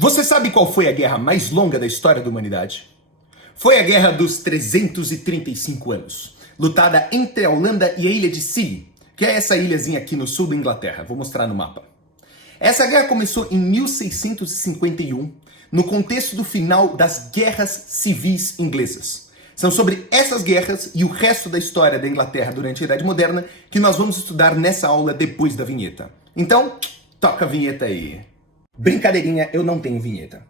Você sabe qual foi a guerra mais longa da história da humanidade? Foi a Guerra dos 335 anos, lutada entre a Holanda e a ilha de Scilly, que é essa ilhazinha aqui no sul da Inglaterra. Vou mostrar no mapa. Essa guerra começou em 1651, no contexto do final das guerras civis inglesas. São sobre essas guerras e o resto da história da Inglaterra durante a Idade Moderna que nós vamos estudar nessa aula depois da vinheta. Então, toca a vinheta aí. Brincadeirinha, eu não tenho vinheta.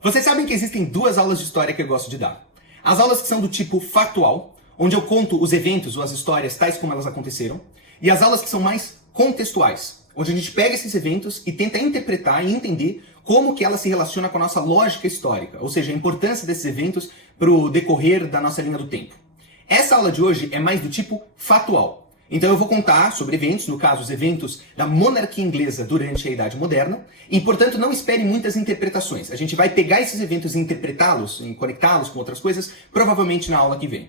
Vocês sabem que existem duas aulas de história que eu gosto de dar. As aulas que são do tipo factual, onde eu conto os eventos ou as histórias tais como elas aconteceram, e as aulas que são mais contextuais, onde a gente pega esses eventos e tenta interpretar e entender como que ela se relaciona com a nossa lógica histórica, ou seja, a importância desses eventos para o decorrer da nossa linha do tempo. Essa aula de hoje é mais do tipo factual. Então eu vou contar sobre eventos, no caso os eventos da monarquia inglesa durante a Idade Moderna, e portanto não espere muitas interpretações. A gente vai pegar esses eventos e interpretá-los, e conectá-los com outras coisas, provavelmente na aula que vem.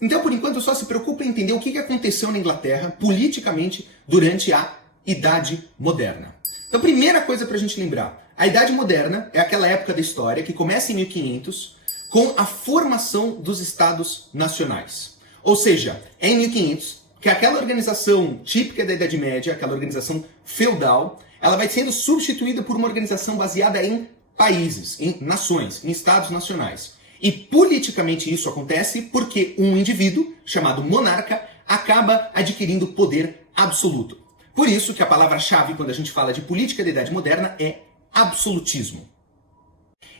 Então por enquanto só se preocupe em entender o que aconteceu na Inglaterra politicamente durante a Idade Moderna. Então primeira coisa para a gente lembrar, a Idade Moderna é aquela época da história que começa em 1500 com a formação dos Estados Nacionais. Ou seja, é em 1500 que aquela organização típica da Idade Média, aquela organização feudal, ela vai sendo substituída por uma organização baseada em países, em nações, em estados nacionais. E politicamente isso acontece porque um indivíduo, chamado monarca, acaba adquirindo poder absoluto. Por isso que a palavra-chave quando a gente fala de política da Idade Moderna é absolutismo.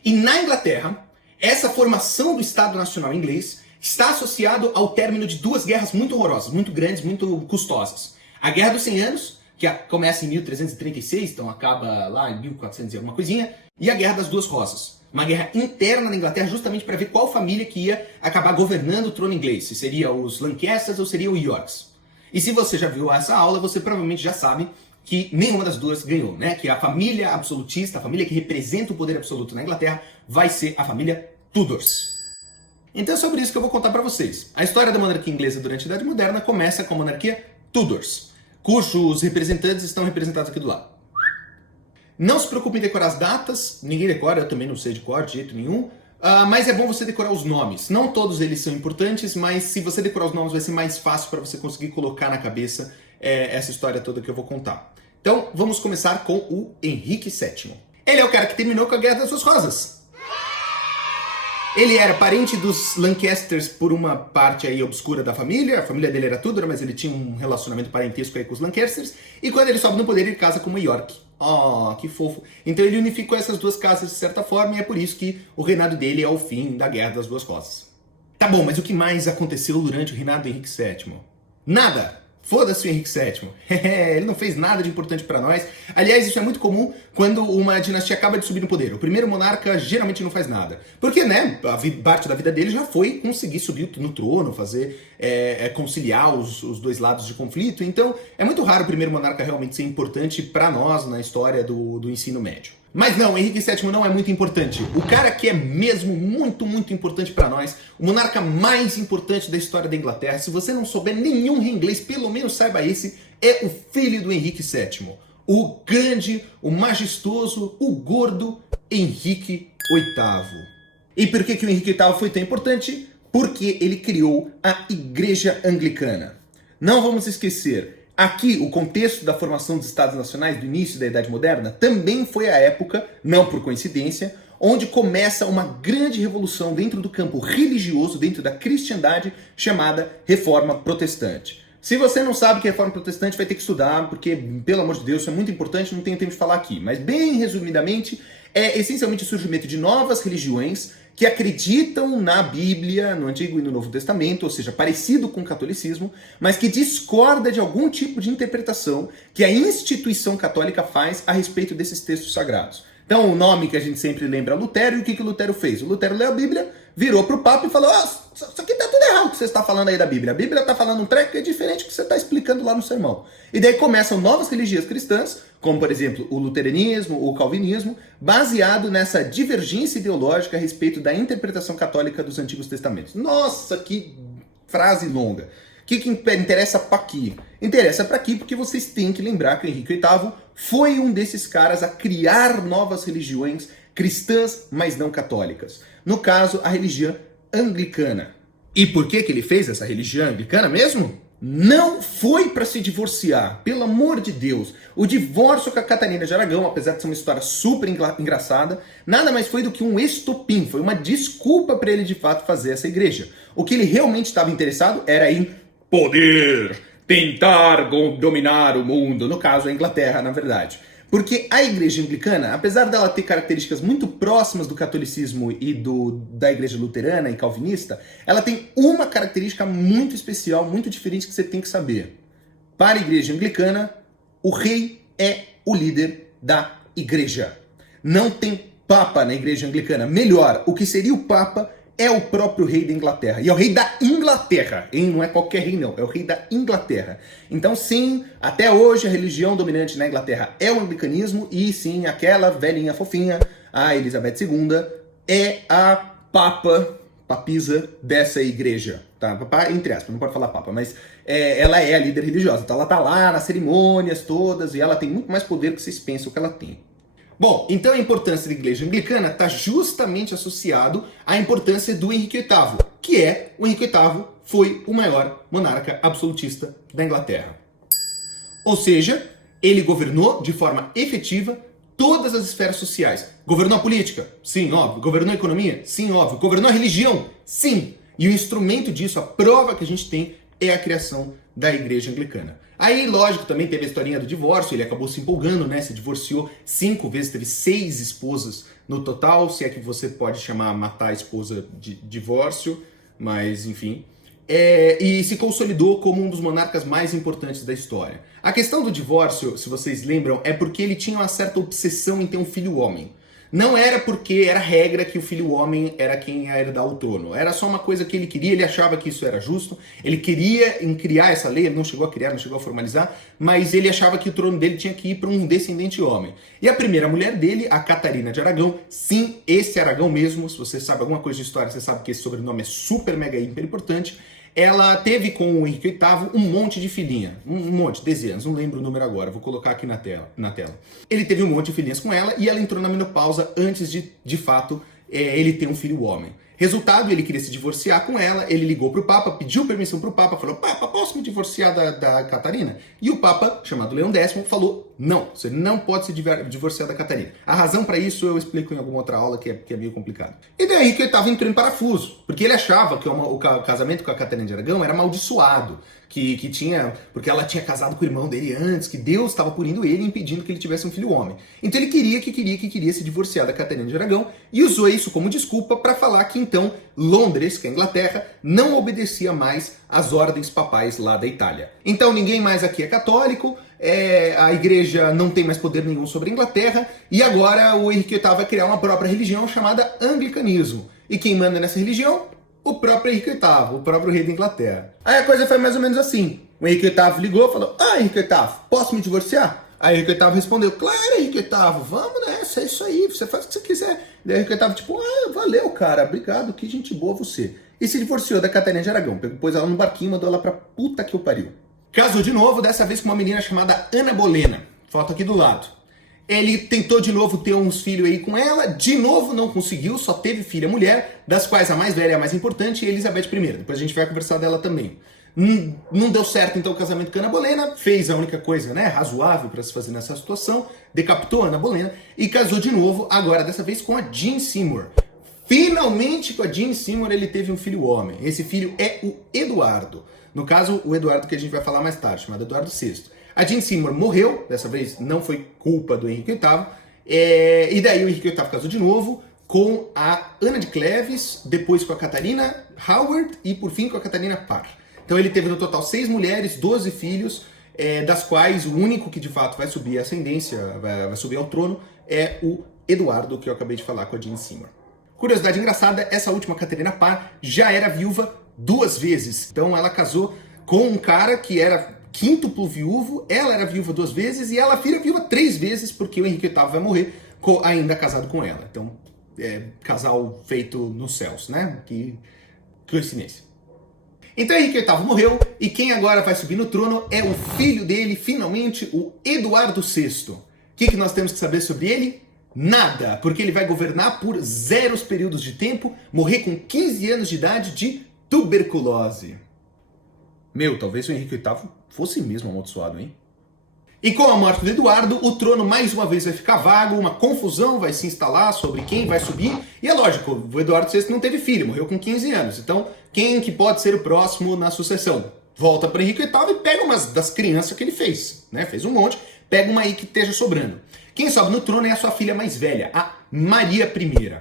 E na Inglaterra, essa formação do Estado Nacional inglês está associado ao término de duas guerras muito horrorosas, muito grandes, muito custosas. A Guerra dos 100 Anos, que começa em 1336, então acaba lá em 1400 e alguma coisinha, e a Guerra das Duas Rosas. Uma guerra interna na Inglaterra justamente para ver qual família que ia acabar governando o trono inglês, se seria os Lancasters ou seria os Yorks. E se você já viu essa aula, você provavelmente já sabe que nenhuma das duas ganhou, né? Que a família absolutista, a família que representa o poder absoluto na Inglaterra, vai ser a família Tudors. Então é sobre isso que eu vou contar para vocês. A história da monarquia inglesa durante a Idade Moderna começa com a monarquia Tudors, cujos representantes estão representados aqui do lado. Não se preocupe em decorar as datas, ninguém decora, eu também não sei de cor de jeito nenhum, mas é bom você decorar os nomes. Não todos eles são importantes, mas se você decorar os nomes vai ser mais fácil para você conseguir colocar na cabeça essa história toda que eu vou contar. Então vamos começar com o Henrique VII. Ele é o cara que terminou com a Guerra das Duas Rosas. Ele era parente dos Lancasters por uma parte aí obscura da família. A família dele era Tudor, mas ele tinha um relacionamento parentesco aí com os Lancasters. E quando ele sobe no poder, ele casa com uma York. Oh, que fofo. Então ele unificou essas duas casas de certa forma e é por isso que o reinado dele é o fim da Guerra das Duas Rosas. Tá bom, mas o que mais aconteceu durante o reinado do Henrique VII? Nada! Foda-se o Henrique VII. Ele não fez nada de importante pra nós. Aliás, isso é muito comum quando uma dinastia acaba de subir no poder. O primeiro monarca geralmente não faz nada. Porque, né, parte da vida dele já foi conseguir subir no trono, fazer, conciliar os dois lados de conflito. Então, é muito raro o primeiro monarca realmente ser importante pra nós na história do ensino médio. Mas não, Henrique VII não é muito importante. O cara que é mesmo muito, muito importante para nós, o monarca mais importante da história da Inglaterra, se você não souber nenhum rei inglês, pelo menos saiba esse, é o filho do Henrique VII. O grande, o majestoso, o gordo Henrique VIII. E por que o Henrique VIII foi tão importante? Porque ele criou a Igreja Anglicana. Não vamos esquecer, aqui, o contexto da formação dos Estados Nacionais do início da Idade Moderna também foi a época, não por coincidência, onde começa uma grande revolução dentro do campo religioso, dentro da cristandade, chamada Reforma Protestante. Se você não sabe o que é Reforma Protestante, vai ter que estudar, porque, pelo amor de Deus, isso é muito importante, não tenho tempo de falar aqui. Mas, bem resumidamente, é essencialmente o surgimento de novas religiões que acreditam na Bíblia, no Antigo e no Novo Testamento, ou seja, parecido com o catolicismo, mas que discorda de algum tipo de interpretação que a instituição católica faz a respeito desses textos sagrados. Então, o nome que a gente sempre lembra é Lutero, e o que Lutero fez? O Lutero leu a Bíblia, virou para o Papa e falou: isso aqui tá tudo errado o que você está falando aí da Bíblia. A Bíblia está falando um treco que é diferente do que você está explicando lá no sermão. E daí começam novas religiões cristãs, como por exemplo o luteranismo, o calvinismo, baseado nessa divergência ideológica a respeito da interpretação católica dos Antigos Testamentos. Nossa, que frase longa! que interessa para aqui? Interessa para aqui porque vocês têm que lembrar que o Henrique VIII foi um desses caras a criar novas religiões cristãs, mas não católicas. No caso, a religião anglicana. E por que ele fez essa religião anglicana mesmo? Não foi para se divorciar, pelo amor de Deus. O divórcio com a Catarina de Aragão, apesar de ser uma história super engraçada, nada mais foi do que um estopim, foi uma desculpa para ele de fato fazer essa igreja. O que ele realmente estava interessado era em poder, tentar dominar o mundo, no caso a Inglaterra, na verdade. Porque a igreja anglicana, apesar dela ter características muito próximas do catolicismo e da igreja luterana e calvinista, ela tem uma característica muito especial, muito diferente que você tem que saber. Para a igreja anglicana, o rei é o líder da igreja. Não tem papa na igreja anglicana. Melhor, o que seria o papa é o próprio rei da Inglaterra. E é o rei da Inglaterra, hein? Não é qualquer rei, não. É o rei da Inglaterra. Então, sim, até hoje a religião dominante na Inglaterra é o anglicanismo. E, sim, aquela velhinha fofinha, a Elizabeth II, é a papisa dessa igreja. Tá? Papa, entre aspas, não pode falar papa, mas ela é a líder religiosa. Então, ela tá lá nas cerimônias todas e ela tem muito mais poder que vocês pensam que ela tem. Bom, então a importância da igreja anglicana está justamente associado à importância do Henrique VIII, que o Henrique VIII foi o maior monarca absolutista da Inglaterra. Ou seja, ele governou de forma efetiva todas as esferas sociais. Governou a política? Sim, óbvio. Governou a economia? Sim, óbvio. Governou a religião? Sim. E o instrumento disso, a prova que a gente tem, é a criação da igreja anglicana. Aí, lógico, também teve a historinha do divórcio, ele acabou se empolgando, né? Se divorciou 5 vezes, teve 6 esposas no total, se é que você pode chamar matar a esposa de divórcio, mas enfim. E se consolidou como um dos monarcas mais importantes da história. A questão do divórcio, se vocês lembram, é porque ele tinha uma certa obsessão em ter um filho homem. Não era porque era regra que o filho homem era quem ia herdar o trono. Era só uma coisa que ele queria, ele achava que isso era justo. Ele queria criar essa lei, ele não chegou a criar, não chegou a formalizar, mas ele achava que o trono dele tinha que ir para um descendente homem. E a primeira mulher dele, a Catarina de Aragão, sim, esse Aragão mesmo, se você sabe alguma coisa de história, você sabe que esse sobrenome é super, mega, hiper importante. Ela teve com o Henrique VIII um monte de filhinha, um monte, dezenas, não lembro o número agora, vou colocar aqui na tela. Ele teve um monte de filhinhas com ela e ela entrou na menopausa antes de fato, ele ter um filho homem. Resultado, ele queria se divorciar com ela, ele ligou pro Papa, pediu permissão pro Papa, falou, Papa, posso me divorciar da Catarina? E o Papa, chamado Leão X, falou, não, você não pode se divorciar da Catarina. A razão para isso eu explico em alguma outra aula que é meio complicado. E daí que ele estava entrando em parafuso, porque ele achava que o casamento com a Catarina de Aragão era amaldiçoado, porque ela tinha casado com o irmão dele antes, que Deus estava punindo ele e impedindo que ele tivesse um filho homem. Então ele queria se divorciar da Catarina de Aragão e usou isso como desculpa para falar que então Londres, que é a Inglaterra, não obedecia mais às ordens papais lá da Itália. Então ninguém mais aqui é católico, a igreja não tem mais poder nenhum sobre a Inglaterra e agora o Henrique VIII vai criar uma própria religião chamada anglicanismo. E quem manda nessa religião? O próprio Henrique VIII, o próprio rei da Inglaterra. Aí a coisa foi mais ou menos assim. O Henrique VIII ligou e falou, Henrique VIII, posso me divorciar? Aí o Henrique VIII respondeu, claro, Henrique VIII, vamos nessa, é isso aí, você faz o que você quiser. Daí o Henrique VIII, tipo, valeu, cara, obrigado, que gente boa você. E se divorciou da Catarina de Aragão, pôs ela no barquinho e mandou ela pra puta que o pariu. Casou de novo, dessa vez com uma menina chamada Ana Bolena, foto aqui do lado. Ele tentou de novo ter uns filhos aí com ela, de novo não conseguiu, só teve filha mulher, das quais a mais velha é a mais importante, e Elizabeth I. Depois a gente vai conversar dela também. Não deu certo então o casamento com a Ana Bolena, fez a única coisa, né, razoável para se fazer nessa situação, decapitou a Ana Bolena e casou de novo, agora dessa vez com a Jean Seymour. Finalmente com a Jean Seymour ele teve um filho homem. Esse filho é o Eduardo. No caso, o Eduardo que a gente vai falar mais tarde, chamado Eduardo VI. A Jean Seymour morreu, dessa vez não foi culpa do Henrique VIII, e daí o Henrique VIII casou de novo com a Ana de Cleves, depois com a Catarina Howard e por fim com a Catarina Parr. Então ele teve no total 6 mulheres, 12 filhos, das quais o único que de fato vai subir a ascendência, vai subir ao trono, é o Eduardo, que eu acabei de falar com a Jean Seymour. Curiosidade engraçada, essa última Catarina Parr já era viúva 2 vezes. Então ela casou com um cara que era quíntuplo viúvo, ela era viúva 2 vezes e ela vira viúva 3 vezes porque o Henrique VIII vai morrer ainda casado com ela. Então, casal feito nos céus, né? Que coincidência. Então Henrique VIII morreu e quem agora vai subir no trono é o filho dele, finalmente, o Eduardo VI. O que nós temos que saber sobre ele? Nada, porque ele vai governar por 0 períodos de tempo, morrer com 15 anos de idade de tuberculose. Meu, talvez o Henrique VIII fosse mesmo amaldiçoado, hein? E com a morte do Eduardo, o trono mais uma vez vai ficar vago, uma confusão vai se instalar sobre quem vai subir. E é lógico, o Eduardo VI não teve filho, morreu com 15 anos. Então, quem que pode ser o próximo na sucessão? Volta para Henrique VIII e pega umas das crianças que ele fez, né? Fez um monte, pega uma aí que esteja sobrando. Quem sobe no trono é a sua filha mais velha, a Maria I.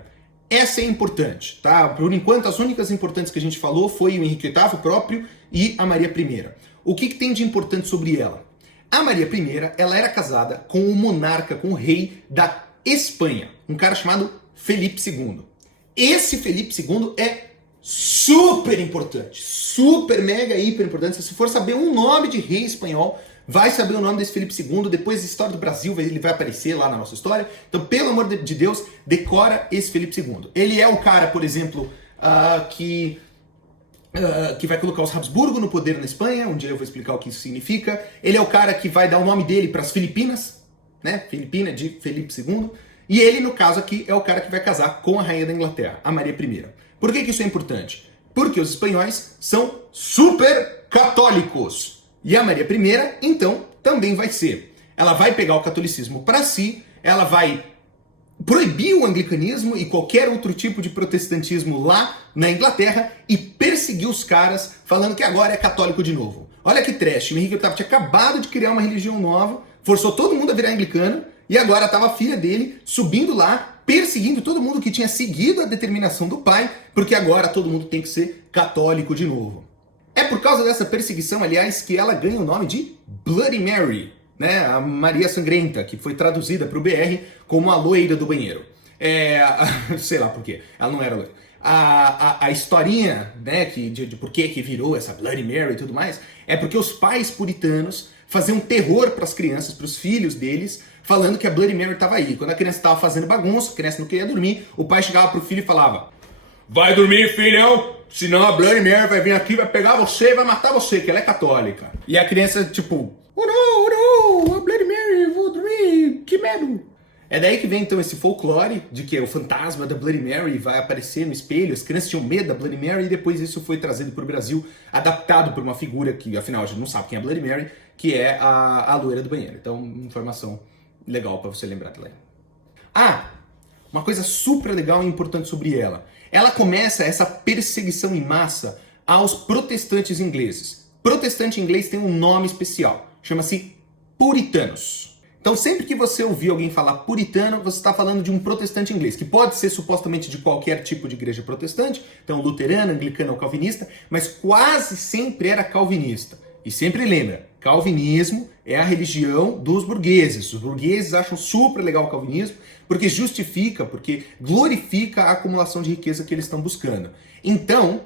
Essa é importante, tá? Por enquanto, as únicas importantes que a gente falou foi o Henrique VIII próprio e a Maria I. O que tem de importante sobre ela? A Maria I, ela era casada com o monarca, com o rei da Espanha, um cara chamado Felipe II. Esse Felipe II é super importante, super, mega, hiper importante. Se for saber um nome de rei espanhol, vai saber o nome desse Felipe II. Depois da história do Brasil, ele vai aparecer lá na nossa história. Então, pelo amor de Deus, decora esse Felipe II. Ele é o cara, por exemplo, que vai colocar os Habsburgo no poder na Espanha. Um dia eu vou explicar o que isso significa. Ele é o cara que vai dar o nome dele para as Filipinas, né? Filipina de Felipe II. E ele, no caso aqui, é o cara que vai casar com a rainha da Inglaterra, a Maria I. Por que isso é importante? Porque os espanhóis são super católicos. E a Maria I, então, também vai ser. Ela vai pegar o catolicismo para si, ela vai proibir o anglicanismo e qualquer outro tipo de protestantismo lá na Inglaterra e perseguir os caras falando que agora é católico de novo. Olha que trash, o Henrique VIII tinha acabado de criar uma religião nova, forçou todo mundo a virar anglicano e agora estava a filha dele subindo lá, perseguindo todo mundo que tinha seguido a determinação do pai, porque agora todo mundo tem que ser católico de novo. É por causa dessa perseguição, aliás, que ela ganha o nome de Bloody Mary, né? A Maria Sangrenta, que foi traduzida para o BR como a loira do banheiro. Sei lá por quê, ela não era loira. A historinha, né, de por que virou essa Bloody Mary e tudo mais, é porque os pais puritanos faziam terror para as crianças, para os filhos deles, falando que a Bloody Mary estava aí. Quando a criança estava fazendo bagunça, a criança não queria dormir, o pai chegava pro filho e falava: vai dormir, filhão, senão a Bloody Mary vai vir aqui, vai pegar você e vai matar você, que ela é católica. E a criança, tipo, oh não, a Bloody Mary, vou dormir, que medo. É daí que vem então esse folclore de que o fantasma da Bloody Mary vai aparecer no espelho, as crianças tinham medo da Bloody Mary e depois isso foi trazido para o Brasil, adaptado por uma figura que afinal a gente não sabe quem é a Bloody Mary, que é a loira do banheiro. Então, informação legal para você lembrar dela. Uma coisa super legal e importante sobre ela. Ela começa essa perseguição em massa aos protestantes ingleses. Protestante inglês tem um nome especial, chama-se puritanos. Então sempre que você ouvir alguém falar puritano, você está falando de um protestante inglês, que pode ser supostamente de qualquer tipo de igreja protestante, então luterana, anglicana ou calvinista, mas quase sempre era calvinista. E sempre lembra, calvinismo é a religião dos burgueses. Os burgueses acham super legal o calvinismo, porque justifica, porque glorifica a acumulação de riqueza que eles estão buscando. Então,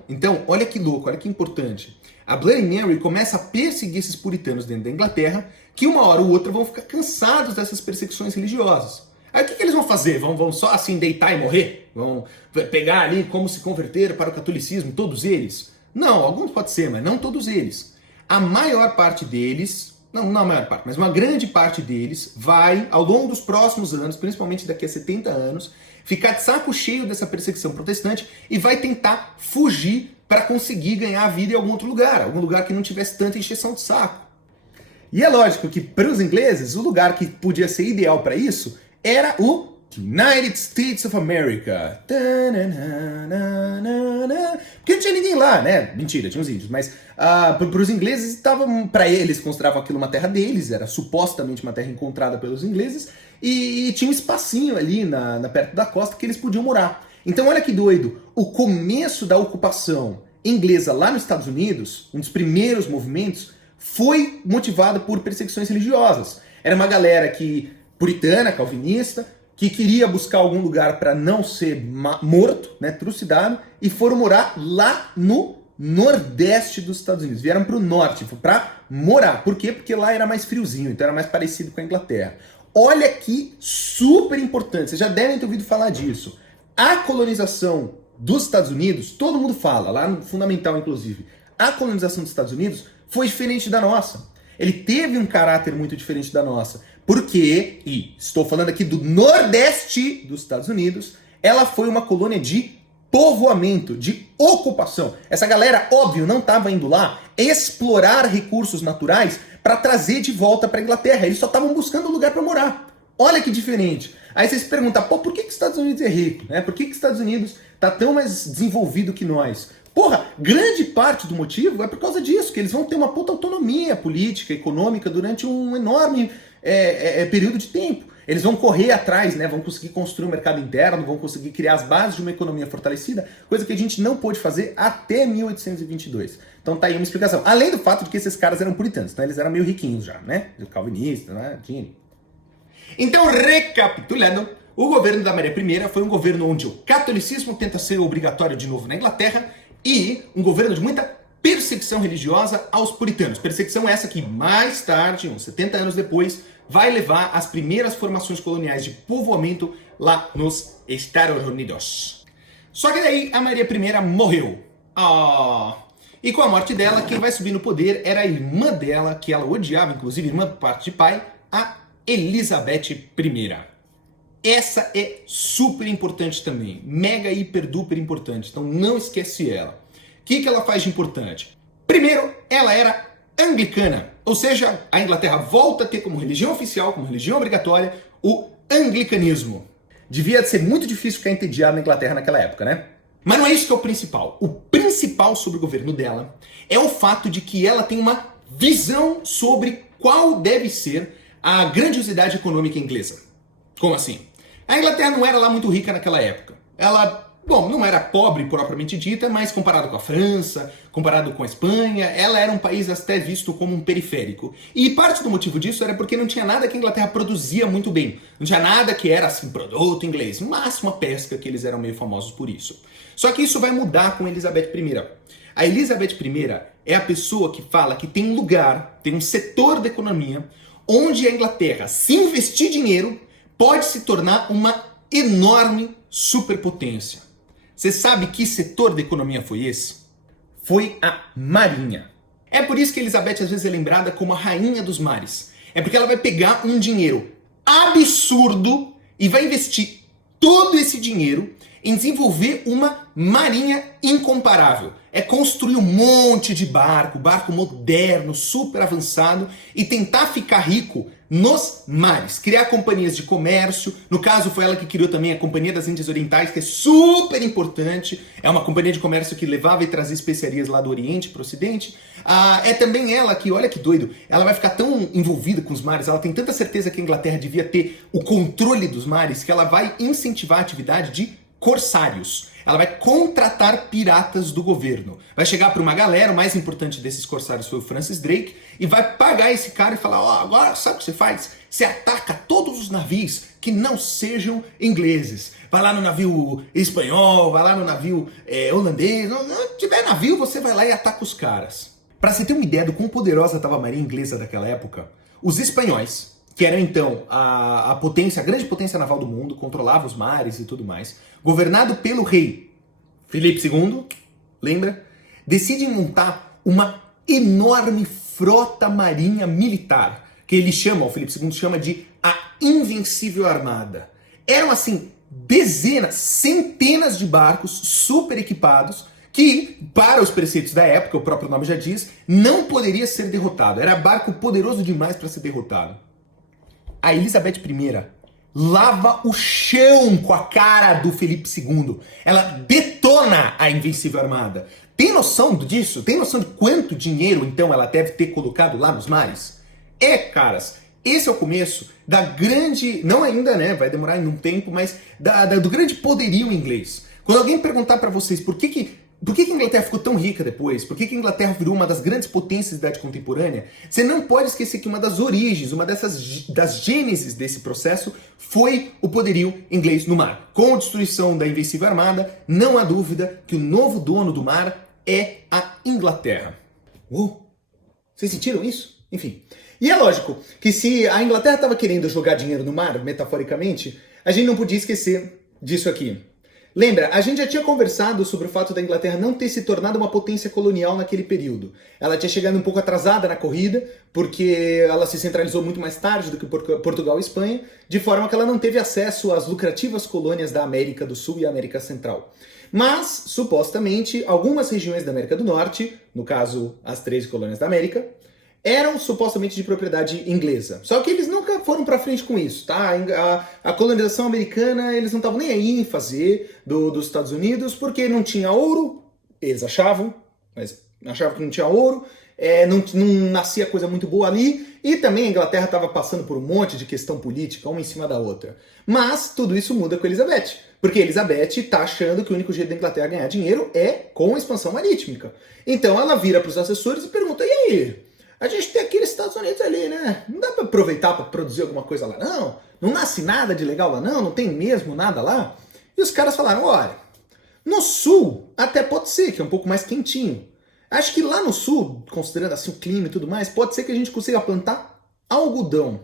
olha que louco, olha que importante. A Bloody Mary começa a perseguir esses puritanos dentro da Inglaterra, que uma hora ou outra vão ficar cansados dessas perseguições religiosas. Aí o que eles vão fazer? Vão só assim deitar e morrer? Vão pegar ali como se converter para o catolicismo, todos eles? Não, alguns pode ser, mas não todos eles. A maior parte deles, não a maior parte, mas uma grande parte deles vai, ao longo dos próximos anos, principalmente daqui a 70 anos, ficar de saco cheio dessa perseguição protestante e vai tentar fugir para conseguir ganhar a vida em algum outro lugar, algum lugar que não tivesse tanta encheção de saco. E é lógico que para os ingleses, o lugar que podia ser ideal para isso era o United States of America. Porque não tinha ninguém lá, né? Mentira, tinha os índios, mas para os ingleses, para eles, consideravam aquilo uma terra deles, era supostamente uma terra encontrada pelos ingleses, e tinha um espacinho ali perto da costa que eles podiam morar. Então olha que doido, o começo da ocupação inglesa lá nos Estados Unidos, um dos primeiros movimentos, foi motivado por perseguições religiosas. Era uma galera puritana, calvinista, que queria buscar algum lugar para não ser morto, né, trucidado, e foram morar lá no nordeste dos Estados Unidos. Vieram para o norte, para morar. Por quê? Porque lá era mais friozinho, então era mais parecido com a Inglaterra. Olha que super importante, vocês já devem ter ouvido falar disso. A colonização dos Estados Unidos, todo mundo fala, lá no Fundamental inclusive, A colonização dos Estados Unidos foi diferente da nossa. Ele teve um caráter muito diferente da nossa. Porque, e estou falando aqui do Nordeste dos Estados Unidos, ela foi uma colônia de povoamento, de ocupação. Essa galera, óbvio, não estava indo lá explorar recursos naturais para trazer de volta para a Inglaterra. Eles só estavam buscando um lugar para morar. Olha que diferente. Aí você se pergunta, pô, por que os Estados Unidos é rico? Né? Por que os Estados Unidos está tão mais desenvolvido que nós? Porra, grande parte do motivo é por causa disso, que eles vão ter uma puta autonomia política, econômica durante um enorme período de tempo. Eles vão correr atrás, né? Vão conseguir construir um mercado interno, vão conseguir criar as bases de uma economia fortalecida, coisa que a gente não pôde fazer até 1822. Então tá aí uma explicação. Além do fato de que esses caras eram puritanos, né? Eles eram meio riquinhos já, né? Calvinistas, né? Então, recapitulando, o governo da Maria I foi um governo onde o catolicismo tenta ser obrigatório de novo na Inglaterra e um governo de muita perseguição religiosa aos puritanos. Perseguição essa que mais tarde, uns 70 anos depois, vai levar às primeiras formações coloniais de povoamento lá nos Estados Unidos. Só que daí a Maria I morreu. E com a morte dela, quem vai subir no poder era a irmã dela, que ela odiava, inclusive irmã por parte de pai, a Elizabeth I. Essa é super importante também, mega hiper duper importante, então não esquece ela. O que ela faz de importante? Primeiro, ela era anglicana, ou seja, a Inglaterra volta a ter como religião oficial, como religião obrigatória, o anglicanismo. Devia ser muito difícil ficar entediado na Inglaterra naquela época, né? Mas não é isso que é o principal. O principal sobre o governo dela é o fato de que ela tem uma visão sobre qual deve ser a grandiosidade econômica inglesa. Como assim? A Inglaterra não era lá muito rica naquela época. Ela, bom, não era pobre propriamente dita, mas comparado com a França, comparado com a Espanha, ela era um país até visto como um periférico. E parte do motivo disso era porque não tinha nada que a Inglaterra produzia muito bem. Não tinha nada que era, assim, produto inglês. No máximo a pesca, que eles eram meio famosos por isso. Só que isso vai mudar com a Elizabeth I. A Elizabeth I é a pessoa que fala que tem um lugar, tem um setor da economia onde a Inglaterra, se investir dinheiro, pode se tornar uma enorme superpotência. Você sabe que setor da economia foi esse? Foi a marinha. É por isso que Elizabeth às vezes é lembrada como a rainha dos mares. É porque ela vai pegar um dinheiro absurdo e vai investir todo esse dinheiro em desenvolver uma marinha incomparável. É construir um monte de barco moderno, super avançado e tentar ficar rico nos mares. Criar companhias de comércio. No caso, foi ela que criou também a Companhia das Índias Orientais, que é super importante. É uma companhia de comércio que levava e trazia especiarias lá do Oriente para o Ocidente. É também ela que, olha que doido, ela vai ficar tão envolvida com os mares, ela tem tanta certeza que a Inglaterra devia ter o controle dos mares, que ela vai incentivar a atividade de corsários. Ela vai contratar piratas do governo. Vai chegar para uma galera, o mais importante desses corsários foi o Francis Drake, e vai pagar esse cara e falar, agora sabe o que você faz? Você ataca todos os navios que não sejam ingleses. Vai lá no navio espanhol, vai lá no navio holandês, não tiver navio, você vai lá e ataca os caras. Para você ter uma ideia do quão poderosa estava a marinha inglesa daquela época, os espanhóis, que eram então a grande potência naval do mundo, controlava os mares e tudo mais, governado pelo rei Filipe II, lembra? Decidem montar uma enorme frota marinha militar, que ele chama, o Filipe II chama de a Invencível Armada. Eram assim, dezenas, centenas de barcos super equipados, que, para os preceitos da época, o próprio nome já diz, não poderia ser derrotado. Era barco poderoso demais para ser derrotado. A Elizabeth I lava o chão com a cara do Felipe II. Ela detona a Invencível Armada. Tem noção disso? Tem noção de quanto dinheiro, então, ela deve ter colocado lá nos mares? Caras, esse é o começo da grande... Não ainda, né? Vai demorar um tempo, mas do grande poderio inglês. Quando alguém perguntar para vocês por que a Inglaterra ficou tão rica depois? Por que a Inglaterra virou uma das grandes potências da idade contemporânea? Você não pode esquecer que uma das origens, das gêneses desse processo foi o poderio inglês no mar. Com a destruição da Invencível Armada, não há dúvida que o novo dono do mar é a Inglaterra. Vocês sentiram isso? Enfim. E é lógico que se a Inglaterra estava querendo jogar dinheiro no mar, metaforicamente, a gente não podia esquecer disso aqui. Lembra, a gente já tinha conversado sobre o fato da Inglaterra não ter se tornado uma potência colonial naquele período. Ela tinha chegado um pouco atrasada na corrida, porque ela se centralizou muito mais tarde do que Portugal e Espanha, de forma que ela não teve acesso às lucrativas colônias da América do Sul e América Central. Mas, supostamente, algumas regiões da América do Norte, no caso as 13 colônias da América, eram supostamente de propriedade inglesa. Só que eles nunca foram pra frente com isso, tá? A colonização americana, eles não estavam nem aí em fazer dos Estados Unidos, porque não tinha ouro, eles achavam, mas achavam que não tinha ouro, não nascia coisa muito boa ali, e também a Inglaterra estava passando por um monte de questão política, uma em cima da outra. Mas tudo isso muda com Elizabeth, porque Elizabeth está achando que o único jeito da Inglaterra ganhar dinheiro é com a expansão marítima. Então ela vira para os assessores e pergunta, e aí? A gente tem aqueles Estados Unidos ali, né? Não dá para aproveitar para produzir alguma coisa lá, não? Não nasce nada de legal lá, não? Não tem mesmo nada lá? E os caras falaram, olha, no sul até pode ser, que é um pouco mais quentinho. Acho que lá no sul, considerando assim o clima e tudo mais, pode ser que a gente consiga plantar algodão.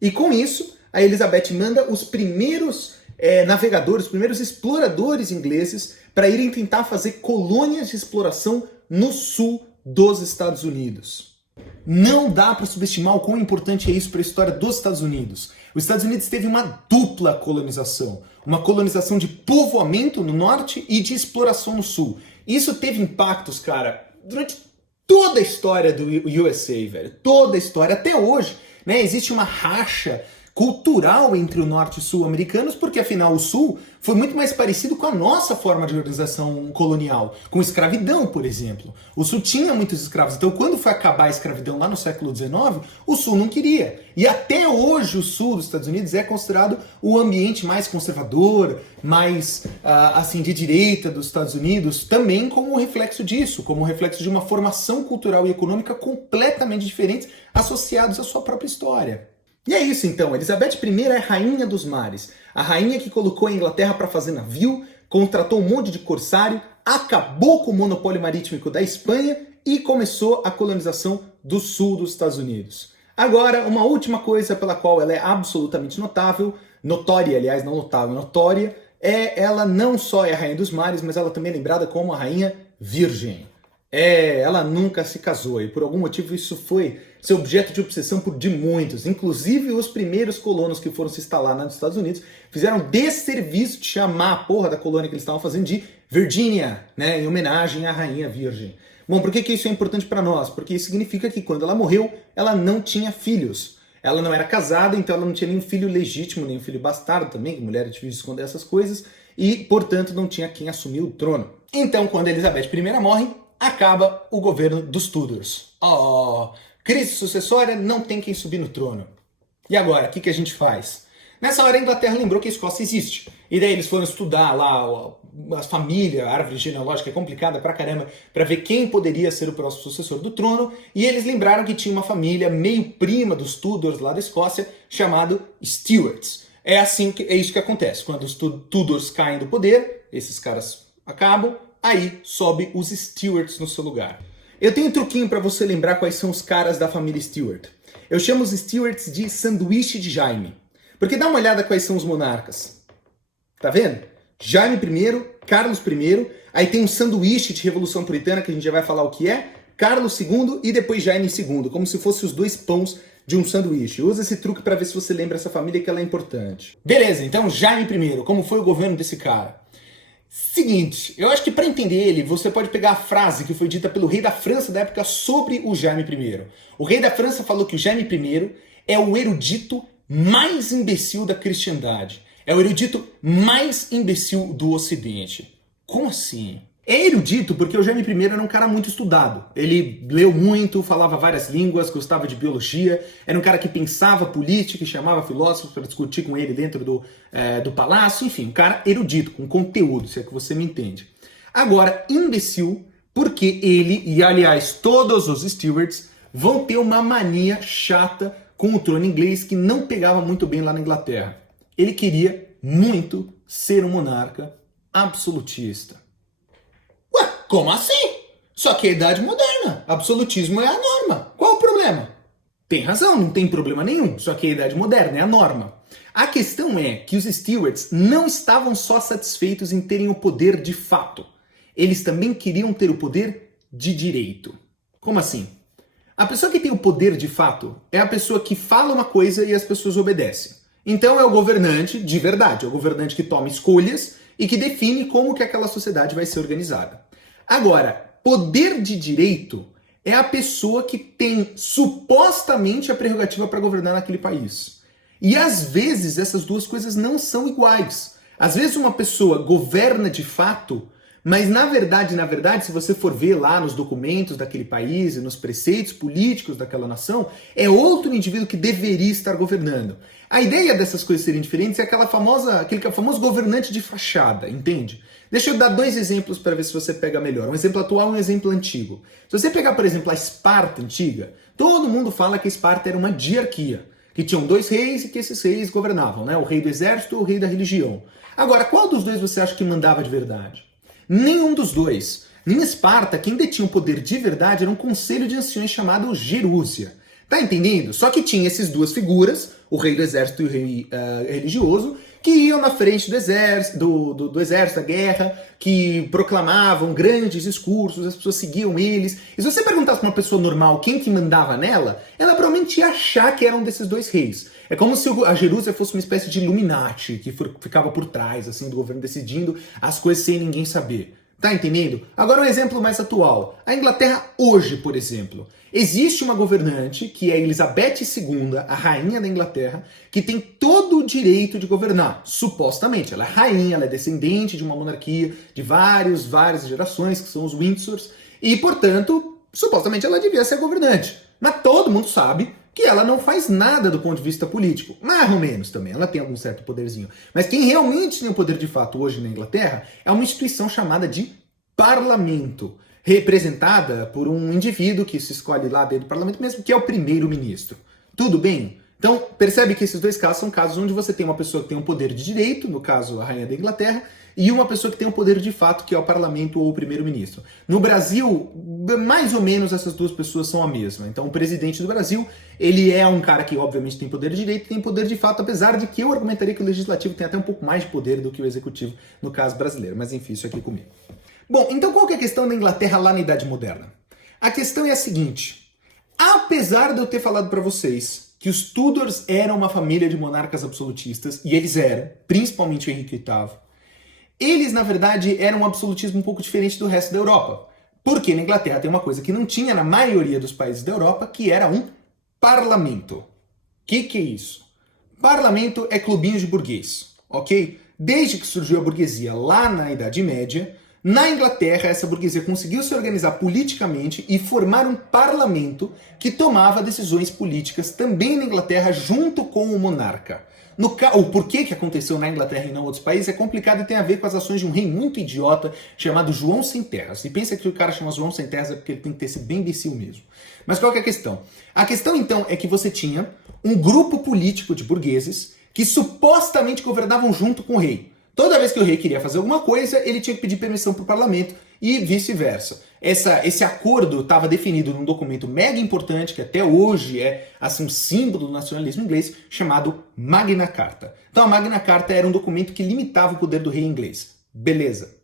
E com isso, a Elizabeth manda os primeiros navegadores, os primeiros exploradores ingleses para irem tentar fazer colônias de exploração no sul dos Estados Unidos. Não dá para subestimar o quão importante é isso para a história dos Estados Unidos. Os Estados Unidos teve uma dupla colonização. Uma colonização de povoamento no norte e de exploração no sul. Isso teve impactos, cara, durante toda a história do USA, velho. Toda a história, até hoje, né? Existe uma racha cultural entre o norte e o sul americanos, porque afinal o sul foi muito mais parecido com a nossa forma de organização colonial, com escravidão, por exemplo. O sul tinha muitos escravos, então quando foi acabar a escravidão lá no século XIX, o sul não queria. E até hoje o sul dos Estados Unidos é considerado o ambiente mais conservador, mais assim de direita dos Estados Unidos, também como reflexo disso, como reflexo de uma formação cultural e econômica completamente diferentes, associados à sua própria história. E é isso então, Elizabeth I é rainha dos mares, a rainha que colocou a Inglaterra para fazer navio, contratou um monte de corsário, acabou com o monopólio marítimo da Espanha e começou a colonização do sul dos Estados Unidos. Agora, uma última coisa pela qual ela é absolutamente notória, aliás, não notável, notória, ela não só é a rainha dos mares, mas ela também é lembrada como a rainha virgem. Ela nunca se casou e por algum motivo isso foi ser objeto de obsessão de muitos. Inclusive os primeiros colonos que foram se instalar nos Estados Unidos fizeram desserviço de chamar a porra da colônia que eles estavam fazendo de Virgínia, né, em homenagem à rainha virgem. Bom, por que isso é importante para nós? Porque isso significa que quando ela morreu, ela não tinha filhos. Ela não era casada, então ela não tinha nenhum filho legítimo, nenhum filho bastardo também, que mulher é difícil de esconder essas coisas, e, portanto, não tinha quem assumir o trono. Então, quando Elizabeth I morre, acaba o governo dos Tudors. Crise sucessória, não tem quem subir no trono. E agora, o que a gente faz? Nessa hora a Inglaterra lembrou que a Escócia existe. E daí eles foram estudar lá a família, a árvore genealógica é complicada pra caramba, pra ver quem poderia ser o próximo sucessor do trono. E eles lembraram que tinha uma família meio prima dos Tudors lá da Escócia, chamado Stuarts. É isso que acontece. Quando os Tudors caem do poder, esses caras acabam, aí sobe os Stuarts no seu lugar. Eu tenho um truquinho para você lembrar quais são os caras da família Stuart. Eu chamo os Stuarts de sanduíche de Jaime. Porque dá uma olhada quais são os monarcas. Tá vendo? Jaime I, Carlos I, aí tem um sanduíche de Revolução Puritana, que a gente já vai falar o que é, Carlos II e depois Jaime II, como se fossem os dois pães de um sanduíche. Usa esse truque para ver se você lembra essa família, que ela é importante. Beleza, então Jaime I, como foi o governo desse cara? Seguinte, eu acho que para entender ele, você pode pegar a frase que foi dita pelo rei da França da época sobre o Jaime I. O rei da França falou que o Jaime I é o erudito mais imbecil da cristandade. É o erudito mais imbecil do Ocidente. Como assim? É erudito porque o Jaime I era um cara muito estudado. Ele leu muito, falava várias línguas, gostava de biologia, era um cara que pensava política e chamava filósofos para discutir com ele dentro do palácio, enfim, um cara erudito, com conteúdo, se é que você me entende. Agora, imbecil, porque ele, e aliás todos os Stuarts, vão ter uma mania chata com o trono inglês que não pegava muito bem lá na Inglaterra. Ele queria muito ser um monarca absolutista. Ué, como assim? Só que é a idade moderna. Absolutismo é a norma. Qual o problema? Tem razão, não tem problema nenhum. Só que a idade moderna é a norma. A questão é que os Stuarts não estavam só satisfeitos em terem o poder de fato. Eles também queriam ter o poder de direito. Como assim? A pessoa que tem o poder de fato é a pessoa que fala uma coisa e as pessoas obedecem. Então é o governante de verdade, é o governante que toma escolhas e que define como que aquela sociedade vai ser organizada. Agora, poder de direito é a pessoa que tem supostamente a prerrogativa para governar naquele país. E às vezes essas duas coisas não são iguais. Às vezes uma pessoa governa de fato, mas na verdade, se você for ver lá nos documentos daquele país e nos preceitos políticos daquela nação, é outro indivíduo que deveria estar governando. A ideia dessas coisas serem diferentes é aquele famoso governante de fachada, entende? Deixa eu dar dois exemplos para ver se você pega melhor. Um exemplo atual e um exemplo antigo. Se você pegar, por exemplo, a Esparta antiga, todo mundo fala que a Esparta era uma diarquia, que tinham dois reis e que esses reis governavam, né? O rei do exército e o rei da religião. Agora, qual dos dois você acha que mandava de verdade? Nenhum dos dois. Em Esparta, quem detinha o poder de verdade era um conselho de anciões chamado Gerúsia. Tá entendendo? Só que tinha essas duas figuras, o rei do exército e o rei religioso, que iam na frente do exército, da guerra, que proclamavam grandes discursos, as pessoas seguiam eles. E se você perguntasse para uma pessoa normal quem que mandava nela, ela provavelmente ia achar que era um desses dois reis. É como se a Gerúsia fosse uma espécie de Illuminati, que ficava por trás assim do governo decidindo as coisas sem ninguém saber. Tá entendendo? Agora um exemplo mais atual. A Inglaterra hoje, por exemplo. Existe uma governante, que é a Elizabeth II, a rainha da Inglaterra, que tem todo o direito de governar, supostamente. Ela é rainha, ela é descendente de uma monarquia de várias gerações, que são os Windsors, e, portanto, supostamente ela devia ser governante. Mas todo mundo sabe que ela não faz nada do ponto de vista político. Mais ou menos também, ela tem algum certo poderzinho. Mas quem realmente tem o poder de fato hoje na Inglaterra é uma instituição chamada de parlamento, representada por um indivíduo que se escolhe lá dentro do parlamento mesmo, que é o primeiro-ministro. Tudo bem? Então, percebe que esses dois casos são casos onde você tem uma pessoa que tem um poder de direito, no caso a rainha da Inglaterra, e uma pessoa que tem um poder de fato, que é o parlamento ou o primeiro-ministro. No Brasil, mais ou menos essas duas pessoas são a mesma. Então, o presidente do Brasil, ele é um cara que obviamente tem poder de direito e tem poder de fato, apesar de que eu argumentaria que o legislativo tem até um pouco mais de poder do que o executivo, no caso brasileiro. Mas enfim, isso aqui comigo. Bom, então qual que é a questão da Inglaterra lá na Idade Moderna? A questão é a seguinte: apesar de eu ter falado para vocês que os Tudors eram uma família de monarcas absolutistas, e eles eram, principalmente o Henrique VIII, eles, na verdade, eram um absolutismo um pouco diferente do resto da Europa. Porque na Inglaterra tem uma coisa que não tinha na maioria dos países da Europa, que era um parlamento. O que é isso? Parlamento é clubinho de burguês, ok? Desde que surgiu a burguesia lá na Idade Média, na Inglaterra, essa burguesia conseguiu se organizar politicamente e formar um parlamento que tomava decisões políticas também na Inglaterra junto com o monarca. O porquê que aconteceu na Inglaterra e não em outros países é complicado e tem a ver com as ações de um rei muito idiota chamado João Sem Terras. E pensa que o cara chama João Sem Terras é porque ele tem que ter sido bem imbecil mesmo. Mas qual que é a questão? A questão, então, é que você tinha um grupo político de burgueses que supostamente governavam junto com o rei. Toda vez que o rei queria fazer alguma coisa, ele tinha que pedir permissão para o parlamento e vice-versa. Esse acordo estava definido num documento mega importante, que até hoje é assim, um símbolo do nacionalismo inglês, chamado Magna Carta. Então a Magna Carta era um documento que limitava o poder do rei inglês. Beleza.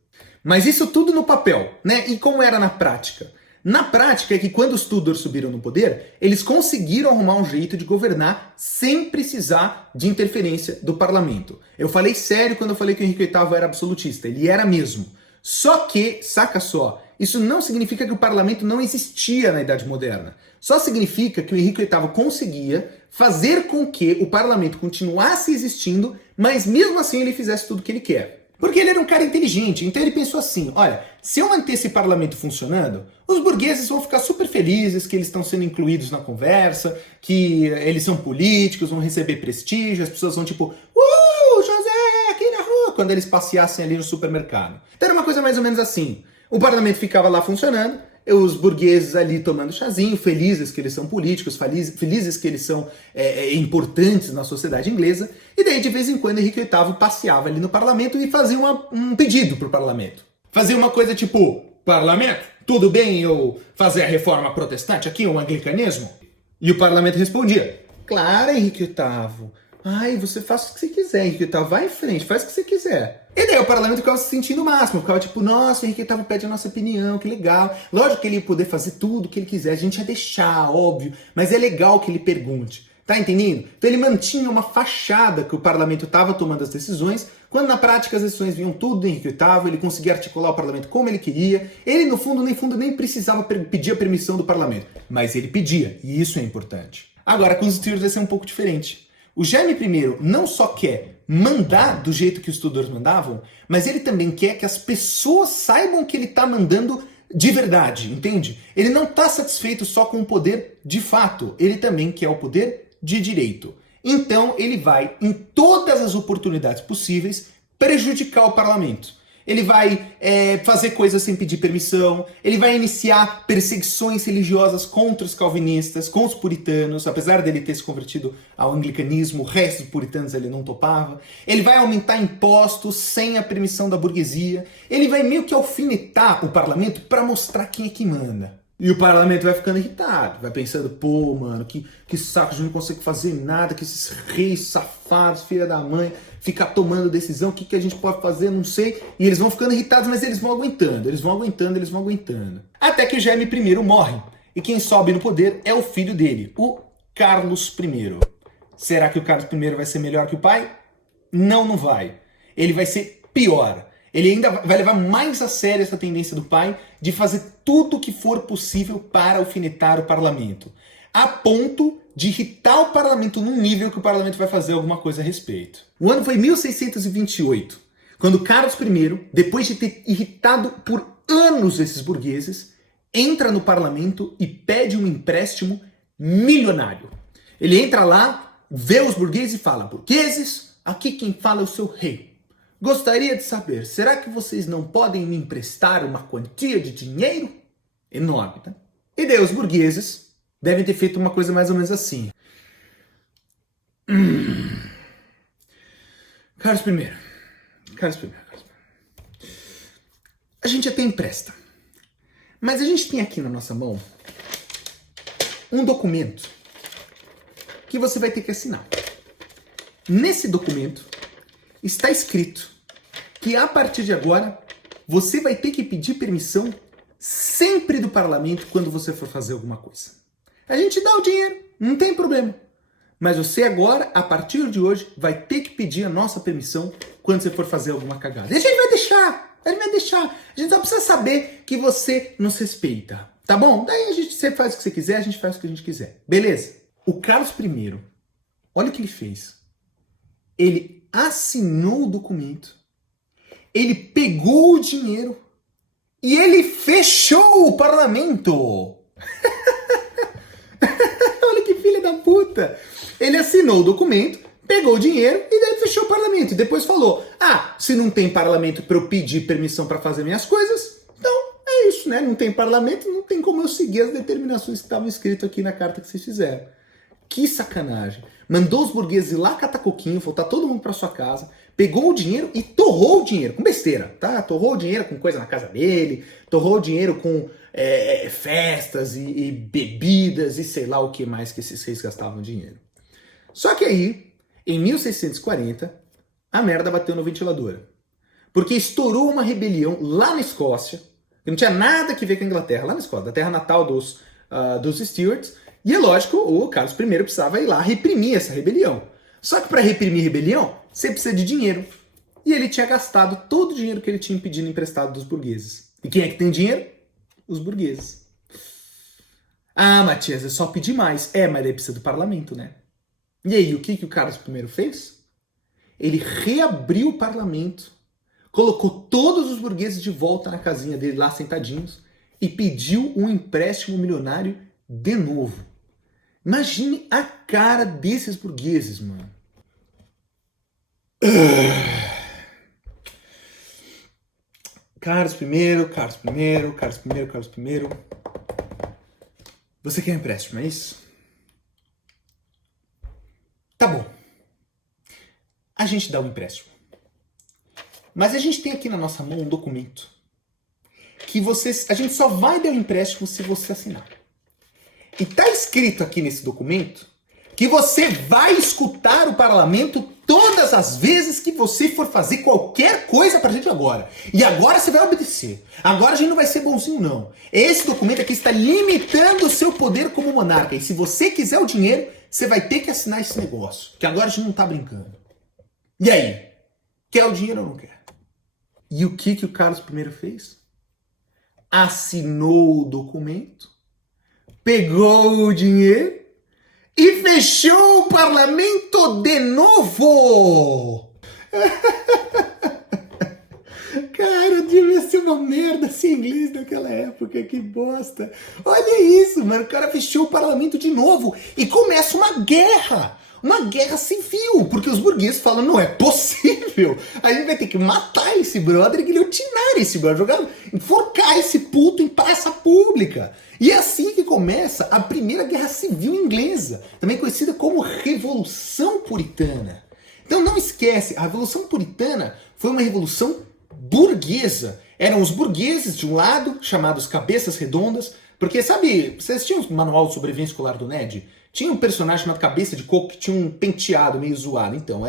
Mas isso tudo no papel, né? E como era na prática? Na prática é que quando os Tudors subiram no poder, eles conseguiram arrumar um jeito de governar sem precisar de interferência do parlamento. Eu falei sério quando eu falei que o Henrique VIII era absolutista, ele era mesmo. Só que, saca só, isso não significa que o parlamento não existia na Idade Moderna. Só significa que o Henrique VIII conseguia fazer com que o parlamento continuasse existindo, mas mesmo assim ele fizesse tudo o que ele quer. Porque ele era um cara inteligente, então ele pensou assim, olha, se eu manter esse parlamento funcionando, os burgueses vão ficar super felizes que eles estão sendo incluídos na conversa, que eles são políticos, vão receber prestígio, as pessoas vão tipo, José, aqui na rua, quando eles passeassem ali no supermercado. Então era uma coisa mais ou menos assim, o parlamento ficava lá funcionando, os burgueses ali tomando chazinho, felizes que eles são políticos, felizes que eles são importantes na sociedade inglesa, e daí de vez em quando Henrique VIII passeava ali no parlamento e fazia um pedido pro parlamento. Fazia uma coisa tipo, parlamento, tudo bem eu fazer a reforma protestante aqui, o anglicanismo? E o parlamento respondia, claro, Henrique VIII, Ai, você faz o que você quiser, Henrique Otávio, vai em frente, faz o que você quiser. E daí o parlamento ficava se sentindo o máximo, ficava tipo, nossa, Henrique Otávio pede a nossa opinião, que legal. Lógico que ele ia poder fazer tudo o que ele quiser, a gente ia deixar, óbvio, mas é legal que ele pergunte. Tá entendendo? Então ele mantinha uma fachada que o parlamento estava tomando as decisões, quando na prática as decisões vinham tudo do Henrique VIII, ele conseguia articular o parlamento como ele queria, ele no fundo nem precisava pedir a permissão do parlamento, mas ele pedia, e isso é importante. Agora com os Stuarts vai ser um pouco diferente. O Jaime I não só quer mandar do jeito que os Tudors mandavam, mas ele também quer que as pessoas saibam que ele está mandando de verdade, entende? Ele não está satisfeito só com o poder de fato, ele também quer o poder de direito. Então ele vai, em todas as oportunidades possíveis, prejudicar o parlamento. Ele vai fazer coisas sem pedir permissão, ele vai iniciar perseguições religiosas contra os calvinistas, com os puritanos, apesar dele ter se convertido ao anglicanismo, o resto dos puritanos ele não topava. Ele vai aumentar impostos sem a permissão da burguesia. Ele vai meio que alfinetar o parlamento para mostrar quem é que manda. E o parlamento vai ficando irritado, vai pensando, pô, mano, que saco, a gente não consegue fazer nada, que esses reis safados, filha da mãe, ficar tomando decisão, o que a gente pode fazer, não sei. E eles vão ficando irritados, mas eles vão aguentando, eles vão aguentando, eles vão aguentando. Até que o Jaime I morre, e quem sobe no poder é o filho dele, o Carlos I. Será que o Carlos I vai ser melhor que o pai? Não, não vai. Ele vai ser pior. Ele ainda vai levar mais a sério essa tendência do pai de fazer tudo o que for possível para alfinetar o parlamento, a ponto de irritar o parlamento num nível que o parlamento vai fazer alguma coisa a respeito. O ano foi 1628, quando Carlos I, depois de ter irritado por anos esses burgueses, entra no parlamento e pede um empréstimo milionário. Ele entra lá, vê os burgueses e fala, burgueses, aqui quem fala é o seu rei. Gostaria de saber, será que vocês não podem me emprestar uma quantia de dinheiro? Enorme, tá? E daí os burgueses devem ter feito uma coisa mais ou menos assim. Carlos I. A gente até empresta. Mas a gente tem aqui na nossa mão um documento que você vai ter que assinar. Nesse documento está escrito que a partir de agora você vai ter que pedir permissão sempre do parlamento quando você for fazer alguma coisa. A gente dá o dinheiro, não tem problema. Mas você agora, a partir de hoje, vai ter que pedir a nossa permissão quando você for fazer alguma cagada. E a gente vai deixar. A gente só precisa saber que você nos respeita. Tá bom? Daí você faz o que você quiser, a gente faz o que a gente quiser. Beleza? O Carlos I, olha o que ele fez. Ele assinou o documento, ele pegou o dinheiro e ele fechou o parlamento. Olha que filha da puta. Ele assinou o documento, pegou o dinheiro e daí fechou o parlamento. E depois falou, se não tem parlamento para eu pedir permissão para fazer minhas coisas, então é isso, né? Não tem parlamento, não tem como eu seguir as determinações que estavam escritas aqui na carta que vocês fizeram. Que sacanagem. Mandou os burgueses ir lá catar coquinho, voltar todo mundo para sua casa, pegou o dinheiro e torrou o dinheiro, com besteira, tá? Torrou o dinheiro com coisa na casa dele, torrou o dinheiro com festas e bebidas e sei lá o que mais que esses reis gastavam dinheiro. Só que aí, em 1640, a merda bateu no ventilador. Porque estourou uma rebelião lá na Escócia, que não tinha nada a ver com a Inglaterra, lá na Escócia, da terra natal dos Stuarts. E é lógico, o Carlos I precisava ir lá reprimir essa rebelião. Só que para reprimir rebelião, você precisa de dinheiro. E ele tinha gastado todo o dinheiro que ele tinha pedido emprestado dos burgueses. E quem é que tem dinheiro? Os burgueses. Matias, é só pedir mais. Mas daí precisa do parlamento, né? E aí, o que o Carlos I fez? Ele reabriu o parlamento, colocou todos os burgueses de volta na casinha dele, lá sentadinhos, e pediu um empréstimo milionário de novo. Imagine a cara desses burgueses, mano. Carlos I. Você quer empréstimo, é isso? Tá bom. A gente dá um empréstimo. Mas a gente tem aqui na nossa mão um documento que a gente só vai dar o empréstimo se você assinar. E tá escrito aqui nesse documento que você vai escutar o parlamento todas as vezes que você for fazer qualquer coisa pra gente agora. E agora você vai obedecer. Agora a gente não vai ser bonzinho, não. Esse documento aqui está limitando o seu poder como monarca. E se você quiser o dinheiro, você vai ter que assinar esse negócio. Que agora a gente não tá brincando. E aí? Quer o dinheiro ou não quer? E o que o Carlos I fez? Assinou o documento, pegou o dinheiro e fechou o parlamento de novo! Cara, devia ser uma merda esse inglês naquela época, que bosta. Olha isso, mano, o cara fechou o parlamento de novo e começa uma guerra. Uma guerra civil, porque os burgueses falam, não é possível, a gente vai ter que matar esse brother e guilhotinar esse brother, jogar, enforcar esse puto em praça pública. E é assim que começa a Primeira Guerra Civil Inglesa, também conhecida como Revolução Puritana. Então não esquece, a Revolução Puritana foi uma revolução burguesa. Eram os burgueses de um lado, chamados cabeças redondas, porque sabe, vocês assistiam o manual de sobrevivência escolar do Ned? Tinha um personagem chamado Cabeça de Coco que tinha um penteado meio zoado. Então,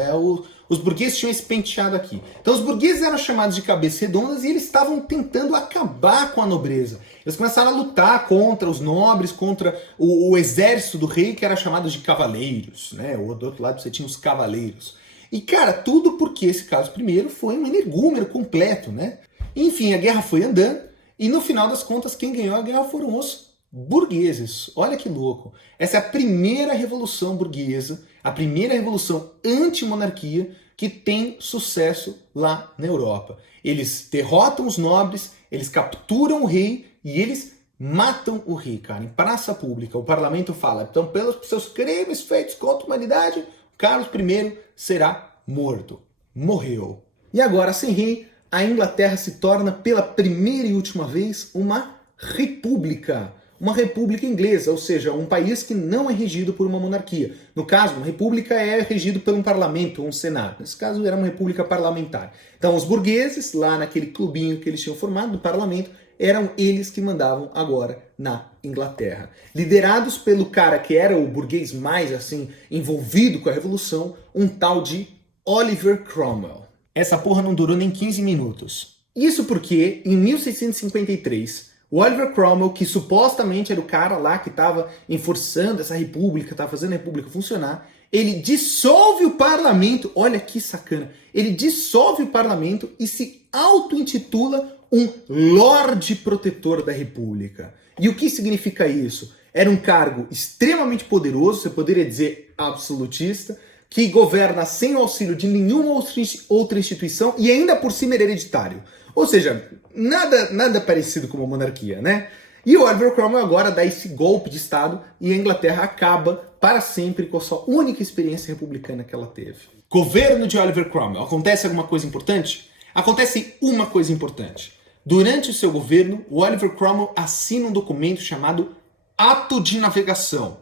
os burgueses tinham esse penteado aqui. Então, os burgueses eram chamados de cabeças redondas e eles estavam tentando acabar com a nobreza. Eles começaram a lutar contra os nobres, contra o exército do rei, que era chamado de cavaleiros, né? Ou do outro lado você tinha os cavaleiros. E, cara, tudo porque esse Carlos I foi um energúmeno completo, né? Enfim, a guerra foi andando e, no final das contas, quem ganhou a guerra foram os burgueses. Olha que louco. Essa é a primeira revolução burguesa, a primeira revolução anti-monarquia que tem sucesso lá na Europa. Eles derrotam os nobres, eles capturam o rei e eles matam o rei, cara, em praça pública. O parlamento fala, então, pelos seus crimes feitos contra a humanidade, Carlos I será morto. Morreu. E agora, sem rei, a Inglaterra se torna pela primeira e última vez uma república. Uma república inglesa, ou seja, um país que não é regido por uma monarquia. No caso, uma república é regido por um parlamento ou um senado. Nesse caso, era uma república parlamentar. Então, os burgueses, lá naquele clubinho que eles tinham formado do parlamento, eram eles que mandavam agora na Inglaterra. Liderados pelo cara que era o burguês mais, assim, envolvido com a Revolução, um tal de Oliver Cromwell. Essa porra não durou nem 15 minutos. Isso porque, em 1653... o Oliver Cromwell, que supostamente era o cara lá que estava enforçando essa república, estava fazendo a república funcionar, ele dissolve o parlamento, olha que sacana, ele dissolve o parlamento e se auto-intitula um Lorde Protetor da República. E o que significa isso? Era um cargo extremamente poderoso, você poderia dizer absolutista, que governa sem o auxílio de nenhuma outra instituição e ainda por cima era hereditário. Ou seja, nada parecido com uma monarquia, né? E o Oliver Cromwell agora dá esse golpe de Estado e a Inglaterra acaba para sempre com a sua única experiência republicana que ela teve. Governo de Oliver Cromwell. Acontece alguma coisa importante? Acontece uma coisa importante. Durante o seu governo, o Oliver Cromwell assina um documento chamado Ato de Navegação.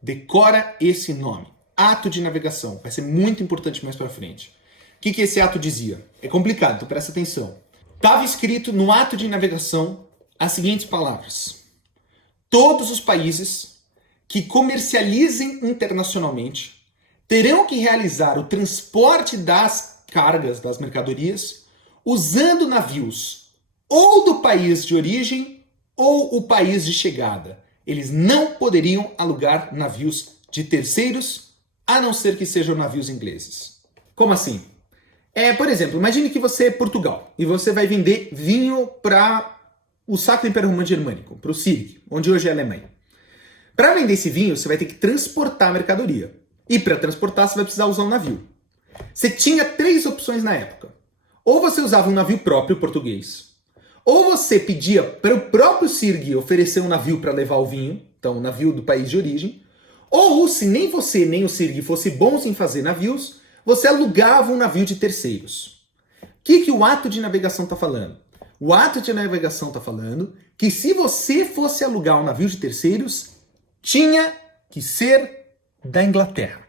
Decora esse nome. Ato de Navegação. Vai ser muito importante mais para frente. O que esse ato dizia? É complicado, então presta atenção. Estava escrito no ato de navegação as seguintes palavras: todos os países que comercializem internacionalmente terão que realizar o transporte das cargas, das mercadorias, usando navios ou do país de origem ou o país de chegada. Eles não poderiam alugar navios de terceiros, a não ser que sejam navios ingleses. Como assim? Por exemplo, imagine que você é Portugal e você vai vender vinho para o Sacro Império Romano Germânico, para o Sieg, onde hoje é a Alemanha. Para vender esse vinho, você vai ter que transportar a mercadoria. E para transportar, você vai precisar usar um navio. Você tinha 3 opções na época. Ou você usava um navio próprio português, ou você pedia para o próprio Sieg oferecer um navio para levar o vinho, então um navio do país de origem, ou se nem você nem o Sieg fossem bons em fazer navios, você alugava um navio de terceiros. O que o ato de navegação está falando? O ato de navegação está falando que se você fosse alugar um navio de terceiros, tinha que ser da Inglaterra.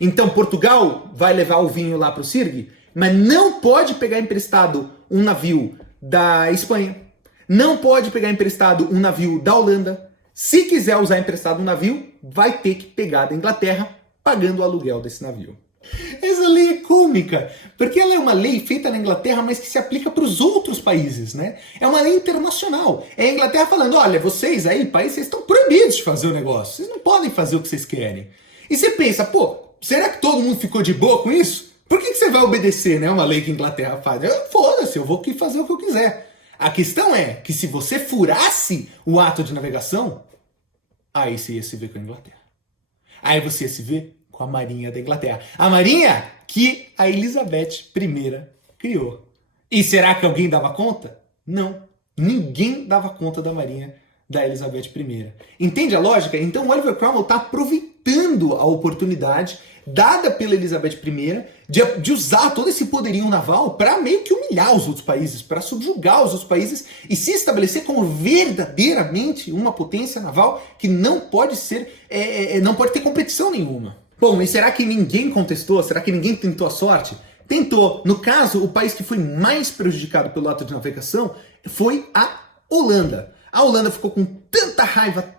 Então Portugal vai levar o vinho lá para o Sieg, mas não pode pegar emprestado um navio da Espanha, não pode pegar emprestado um navio da Holanda. Se quiser usar emprestado um navio, vai ter que pegar da Inglaterra, pagando o aluguel desse navio. Essa lei é cômica, porque ela é uma lei feita na Inglaterra, mas que se aplica para os outros países, né? É uma lei internacional. É a Inglaterra falando, olha, vocês aí, país, vocês estão proibidos de fazer o negócio. Vocês não podem fazer o que vocês querem. E você pensa, pô, será que todo mundo ficou de boa com isso? Por que você vai obedecer, né? Uma lei que a Inglaterra faz? Foda-se, eu vou fazer o que eu quiser. A questão é que se você furasse o ato de navegação, aí você ia se ver com a Inglaterra. Aí você ia se ver com a Marinha da Inglaterra. A Marinha que a Elizabeth I criou. E será que alguém dava conta? Não. Ninguém dava conta da Marinha da Elizabeth I. Entende a lógica? Então o Oliver Cromwell está aproveitando a oportunidade dada pela Elizabeth I de usar todo esse poderio naval para meio que humilhar os outros países, para subjugar os outros países e se estabelecer como verdadeiramente uma potência naval que não pode ser, não pode ter competição nenhuma. Bom, e será que ninguém contestou? Será que ninguém tentou a sorte? Tentou. No caso, o país que foi mais prejudicado pelo ato de navegação foi a Holanda. A Holanda ficou com tanta raiva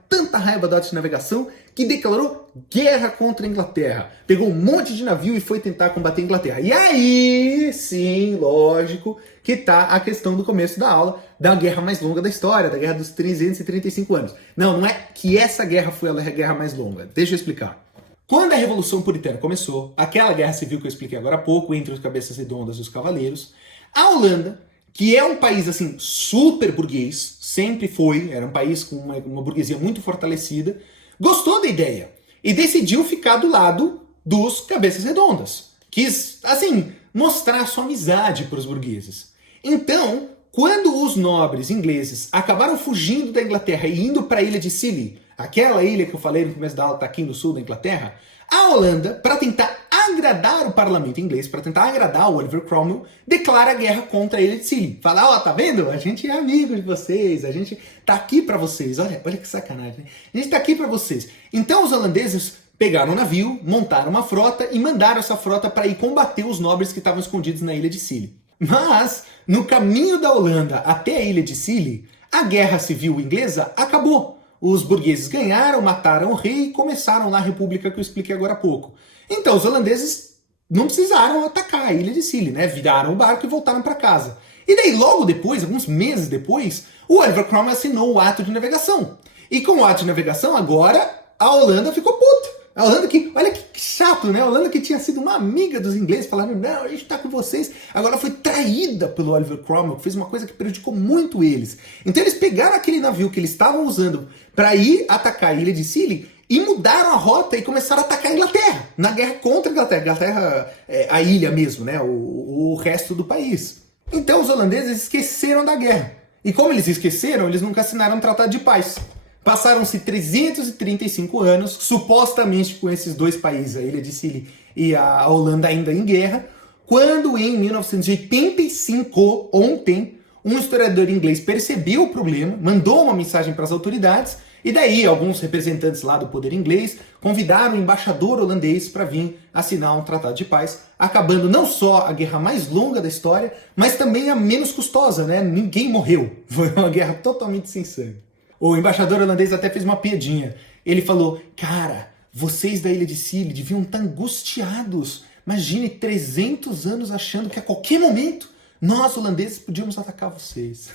do ato de navegação, que declarou guerra contra a Inglaterra. Pegou um monte de navio e foi tentar combater a Inglaterra. E aí, sim, lógico, que tá a questão do começo da aula, da guerra mais longa da história, da Guerra dos 335 anos. Não é que essa guerra foi a guerra mais longa. Deixa eu explicar. Quando a Revolução Puritana começou, aquela guerra civil que eu expliquei agora há pouco, entre os cabeças redondas e os cavaleiros, a Holanda, que é um país assim super burguês, sempre foi, era um país com uma burguesia muito fortalecida, gostou da ideia e decidiu ficar do lado dos cabeças redondas. Quis, assim, mostrar sua amizade para os burgueses. Então, quando os nobres ingleses acabaram fugindo da Inglaterra e indo para a ilha de Scilly, aquela ilha que eu falei no começo da aula, está aqui no sul da Inglaterra, a Holanda, para tentar agradar o parlamento inglês, para tentar agradar o Oliver Cromwell, declara guerra contra a ilha de Scilly. Fala, ó, tá vendo? A gente é amigo de vocês, a gente tá aqui para vocês. Olha que sacanagem, né? A gente tá aqui para vocês. Então os holandeses pegaram um navio, montaram uma frota e mandaram essa frota para ir combater os nobres que estavam escondidos na ilha de Scilly. Mas, no caminho da Holanda até a ilha de Scilly, a guerra civil inglesa acabou. Os burgueses ganharam, mataram o rei e começaram lá a república que eu expliquei agora há pouco. Então os holandeses não precisaram atacar a ilha de Scilly, né? Viraram o barco e voltaram para casa. E daí logo depois, alguns meses depois, o Oliver Cromwell assinou o ato de navegação. E com o ato de navegação agora a Holanda ficou puta. A Holanda que, olha que chato, né? A Holanda que tinha sido uma amiga dos ingleses, falando, não, a gente tá com vocês, agora foi traída pelo Oliver Cromwell, que fez uma coisa que prejudicou muito eles. Então eles pegaram aquele navio que eles estavam usando para ir atacar a ilha de Scilly e mudaram a rota e começaram a atacar a Inglaterra, na guerra contra a Inglaterra. Inglaterra, a ilha mesmo, né? O resto do país. Então os holandeses esqueceram da guerra. E como eles esqueceram, eles nunca assinaram um tratado de paz. Passaram-se 335 anos, supostamente com esses dois países, a ilha de Scilly e a Holanda ainda em guerra, quando em 1985, ontem, um historiador inglês percebeu o problema, mandou uma mensagem para as autoridades, e daí alguns representantes lá do poder inglês convidaram o embaixador holandês para vir assinar um tratado de paz, acabando não só a guerra mais longa da história, mas também a menos custosa, né? Ninguém morreu. Foi uma guerra totalmente sem sangue. O embaixador holandês até fez uma piadinha. Ele falou, cara, vocês da ilha de Scilly deviam estar angustiados. Imagine 300 anos achando que a qualquer momento nós holandeses podíamos atacar vocês.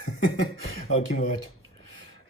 Olha que ótimo.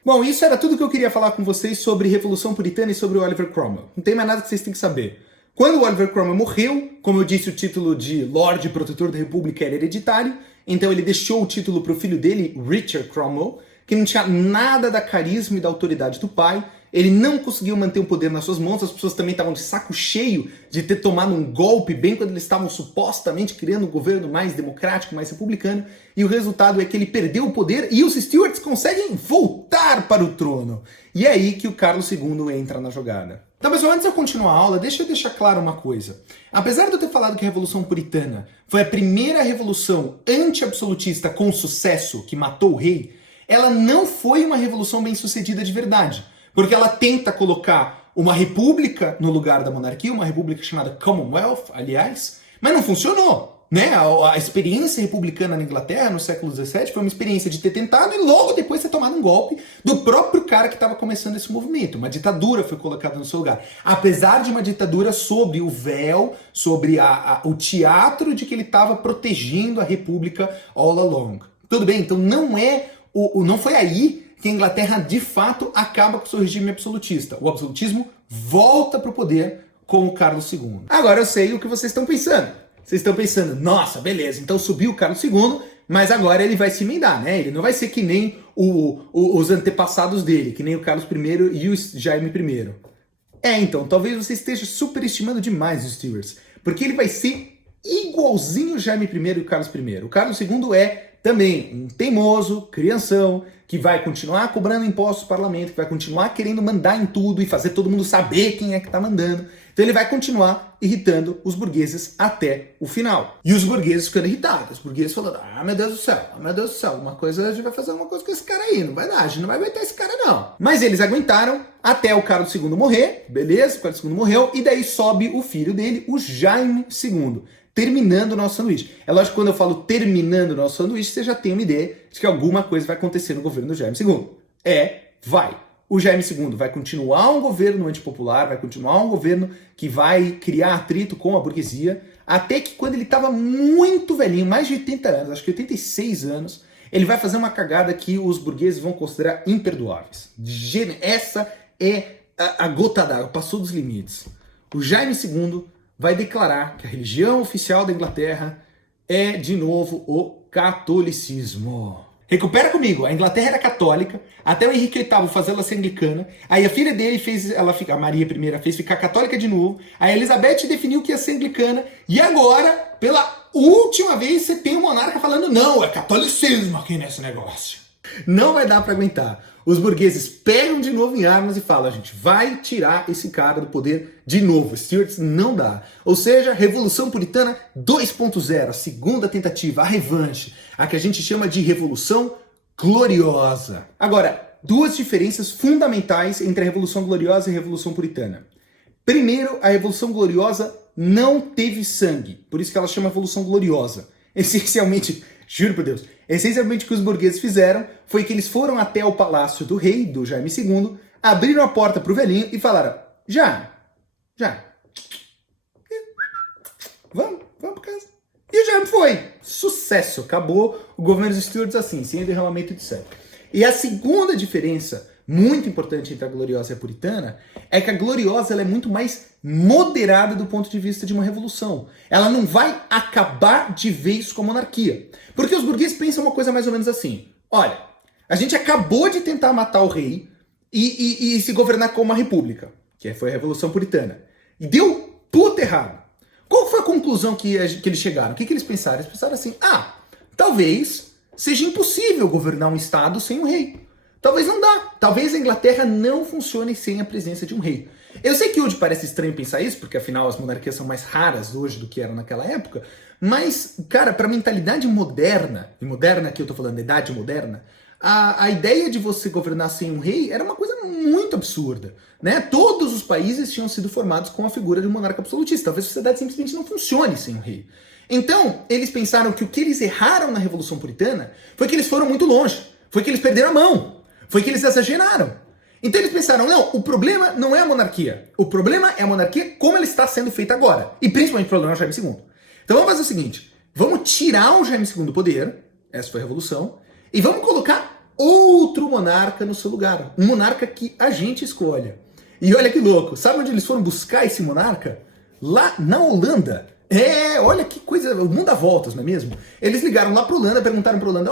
Bom, isso era tudo que eu queria falar com vocês sobre Revolução Puritana e sobre o Oliver Cromwell. Não tem mais nada que vocês têm que saber. Quando o Oliver Cromwell morreu, como eu disse, o título de Lorde Protetor da República era hereditário, então ele deixou o título para o filho dele, Richard Cromwell, que não tinha nada da carisma e da autoridade do pai. Ele não conseguiu manter o poder nas suas mãos, as pessoas também estavam de saco cheio de ter tomado um golpe bem quando eles estavam supostamente criando um governo mais democrático, mais republicano, e o resultado é que ele perdeu o poder e os Stuarts conseguem voltar para o trono. E é aí que o Carlos II entra na jogada. Então, pessoal, antes de eu continuar a aula, deixa eu deixar claro uma coisa. Apesar de eu ter falado que a Revolução Puritana foi a primeira revolução anti-absolutista com sucesso que matou o rei, ela não foi uma revolução bem-sucedida de verdade, porque ela tenta colocar uma república no lugar da monarquia, uma república chamada Commonwealth, aliás, mas não funcionou. Né? A experiência republicana na Inglaterra no século XVII foi uma experiência de ter tentado e logo depois ter tomado um golpe do próprio cara que estava começando esse movimento. Uma ditadura foi colocada no seu lugar. Apesar de uma ditadura sob o véu, sobre o teatro de que ele estava protegendo a república all along. Tudo bem? Então não foi aí que a Inglaterra de fato acaba com o seu regime absolutista. O absolutismo volta para o poder com o Carlos II. Agora eu sei o que vocês estão pensando. Vocês estão pensando, nossa, beleza, então subiu o Carlos II, mas agora ele vai se emendar, né? Ele não vai ser que nem os antepassados dele, que nem o Carlos I e o Jaime I. Então, talvez você esteja superestimando demais os Stuarts, porque ele vai ser igualzinho o Jaime I e o Carlos I. O Carlos II é também um teimoso, crianção, que vai continuar cobrando impostos do parlamento, que vai continuar querendo mandar em tudo e fazer todo mundo saber quem é que tá mandando. Então ele vai continuar irritando os burgueses até o final. E os burgueses ficando irritados. Os burgueses falando, meu Deus do céu, a gente vai fazer uma coisa com esse cara aí, não vai dar, a gente não vai aguentar esse cara não. Mas eles aguentaram até o Carlos II morrer, beleza, o Carlos II morreu, e daí sobe o filho dele, o Jaime II. Terminando o nosso sanduíche. É lógico que quando eu falo terminando o nosso sanduíche, você já tem uma ideia de que alguma coisa vai acontecer no governo do Jaime II. Vai. O Jaime II vai continuar um governo antipopular, vai continuar um governo que vai criar atrito com a burguesia, até que quando ele estava muito velhinho, mais de 80 anos, acho que 86 anos, ele vai fazer uma cagada que os burgueses vão considerar imperdoáveis. Essa é a gota d'água, passou dos limites. O Jaime II vai declarar que a religião oficial da Inglaterra é, de novo, o catolicismo. Recupera comigo, a Inglaterra era católica, até o Henrique VIII fazer ela ser anglicana, aí a filha dele a Maria I fez ficar católica de novo, a Elizabeth definiu que ia ser anglicana, e agora, pela última vez, você tem um monarca falando, não, é catolicismo aqui nesse negócio. Não vai dar pra aguentar. Os burgueses pegam de novo em armas e falam, a gente vai tirar esse cara do poder de novo. Stuarts não dá. Ou seja, Revolução Puritana 2.0, a segunda tentativa, a revanche, a que a gente chama de Revolução Gloriosa. Agora, duas diferenças fundamentais entre a Revolução Gloriosa e a Revolução Puritana. Primeiro, a Revolução Gloriosa não teve sangue, por isso que ela chama Revolução Gloriosa. Essencialmente, juro por Deus, essencialmente o que os burgueses fizeram foi que eles foram até o palácio do rei, do Jaime II, abriram a porta pro velhinho e falaram, já, vamos pra casa. E o Jaime foi, sucesso, acabou o governo dos Stuarts assim, sem derramamento de sangue. E a segunda diferença muito importante entre a gloriosa e a puritana é que a gloriosa ela é muito mais moderada do ponto de vista de uma revolução. Ela não vai acabar de vez com a monarquia. Porque os burgueses pensam uma coisa mais ou menos assim. Olha, a gente acabou de tentar matar o rei e se governar como uma república, que foi a Revolução Puritana. E deu puta errado. Qual foi a conclusão que eles chegaram? O que eles pensaram? Eles pensaram assim, talvez seja impossível governar um estado sem um rei. Talvez não dá. Talvez a Inglaterra não funcione sem a presença de um rei. Eu sei que hoje parece estranho pensar isso, porque afinal as monarquias são mais raras hoje do que eram naquela época, mas, cara, para a mentalidade moderna, e moderna aqui eu tô falando da idade moderna, a ideia de você governar sem um rei era uma coisa muito absurda, né? Todos os países tinham sido formados com a figura de um monarca absolutista. Talvez a sociedade simplesmente não funcione sem um rei. Então, eles pensaram que o que eles erraram na Revolução Puritana foi que eles foram muito longe, foi que eles perderam a mão. Foi que eles exageraram. Então eles pensaram, não, o problema não é a monarquia. O problema é a monarquia como ela está sendo feita agora. E principalmente o problema é o Jaime II. Então vamos fazer o seguinte, vamos tirar o Jaime II do poder, essa foi a revolução, e vamos colocar outro monarca no seu lugar. Um monarca que a gente escolha. E olha que louco, sabe onde eles foram buscar esse monarca? Lá na Holanda. Olha que coisa, o mundo dá voltas, não é mesmo? Eles ligaram lá pra Holanda, perguntaram pra Holanda,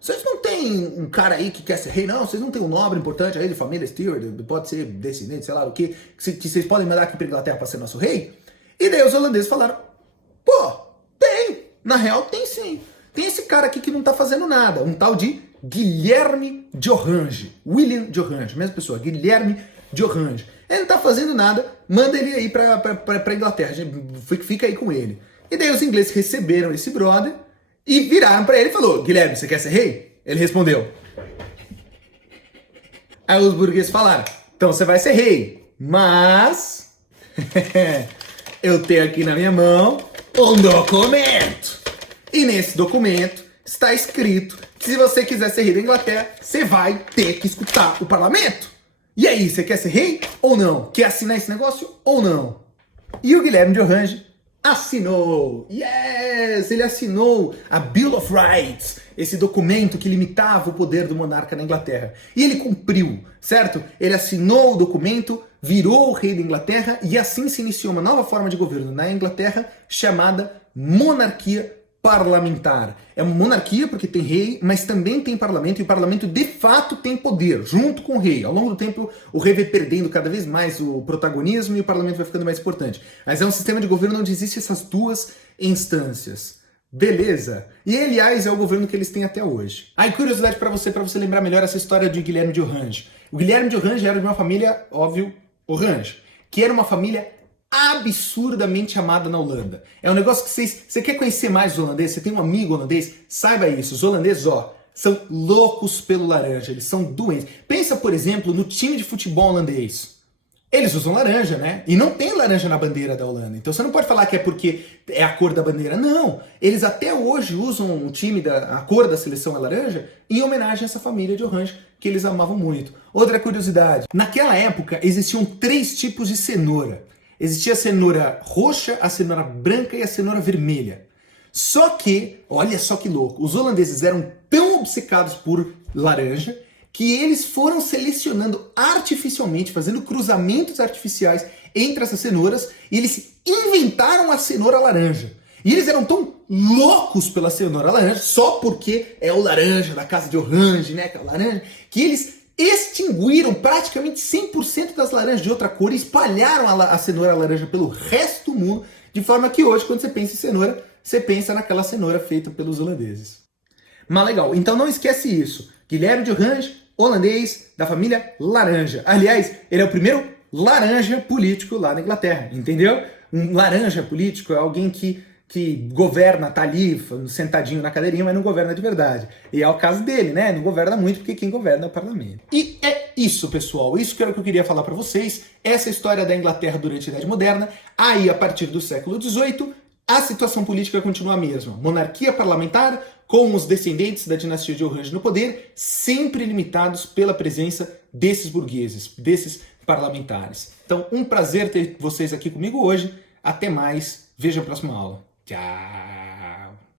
vocês não tem um cara aí que quer ser rei, não? Vocês não tem um nobre importante aí de família Stuart, pode ser descendente, sei lá o que vocês podem mandar aqui pra Inglaterra pra ser nosso rei? E daí os holandeses falaram, tem, na real tem sim. Tem esse cara aqui que não tá fazendo nada, um tal de Guilherme de Orange, William de Orange, mesma pessoa, Guilherme de Orange. Ele não tá fazendo nada, manda ele aí pra Inglaterra, fica aí com ele. E daí os ingleses receberam esse brother e viraram pra ele e falou, Guilherme, você quer ser rei? Ele respondeu. Aí os burgueses falaram, então você vai ser rei, mas eu tenho aqui na minha mão um documento. E nesse documento está escrito que se você quiser ser rei da Inglaterra, você vai ter que escutar o parlamento. E aí, você quer ser rei ou não? Quer assinar esse negócio ou não? E o Guilherme de Orange assinou. Yes! Ele assinou a Bill of Rights, esse documento que limitava o poder do monarca na Inglaterra. E ele cumpriu, certo? Ele assinou o documento, virou o rei da Inglaterra e assim se iniciou uma nova forma de governo na Inglaterra chamada monarquia parlamentar. É uma monarquia porque tem rei, mas também tem parlamento, e o parlamento de fato tem poder, junto com o rei. Ao longo do tempo, o rei vai perdendo cada vez mais o protagonismo e o parlamento vai ficando mais importante. Mas é um sistema de governo onde existem essas duas instâncias. Beleza? E, aliás, é o governo que eles têm até hoje. Aí, curiosidade para você lembrar melhor essa história de Guilherme de Orange. O Guilherme de Orange era de uma família, óbvio, Orange, que era uma família absurdamente amada na Holanda. É um negócio que você quer conhecer mais os holandeses, você tem um amigo holandês, saiba isso. Os holandeses, ó, são loucos pelo laranja, eles são doentes. Pensa, por exemplo, no time de futebol holandês. Eles usam laranja, né? E não tem laranja na bandeira da Holanda. Então você não pode falar que é porque é a cor da bandeira. Não! Eles até hoje usam o time, a cor da seleção é laranja, em homenagem a essa família de Orange, que eles amavam muito. Outra curiosidade. Naquela época existiam 3 tipos de cenoura. Existia a cenoura roxa, a cenoura branca e a cenoura vermelha. Só que, olha só que louco, os holandeses eram tão obcecados por laranja que eles foram selecionando artificialmente, fazendo cruzamentos artificiais entre essas cenouras, e eles inventaram a cenoura laranja. E eles eram tão loucos pela cenoura laranja, só porque é o laranja da casa de Orange, né, aquela laranja, que eles extinguiram praticamente 100% das laranjas de outra cor e espalharam a cenoura laranja pelo resto do mundo, de forma que hoje, quando você pensa em cenoura, você pensa naquela cenoura feita pelos holandeses. Mas legal, então não esquece isso. Guilherme de Orange, holandês, da família laranja. Aliás, ele é o primeiro laranja político lá na Inglaterra, entendeu? Um laranja político é alguém que governa, tá ali, sentadinho na cadeirinha, mas não governa de verdade. E é o caso dele, né? Não governa muito, porque quem governa é o parlamento. E é isso, pessoal. Isso que era o que eu queria falar para vocês. Essa história da Inglaterra durante a Idade Moderna. Aí, a partir do século XVIII, a situação política continua a mesma. Monarquia parlamentar, com os descendentes da dinastia de Orange no poder, sempre limitados pela presença desses burgueses, desses parlamentares. Então, um prazer ter vocês aqui comigo hoje. Até mais. Veja a próxima aula. Tchau!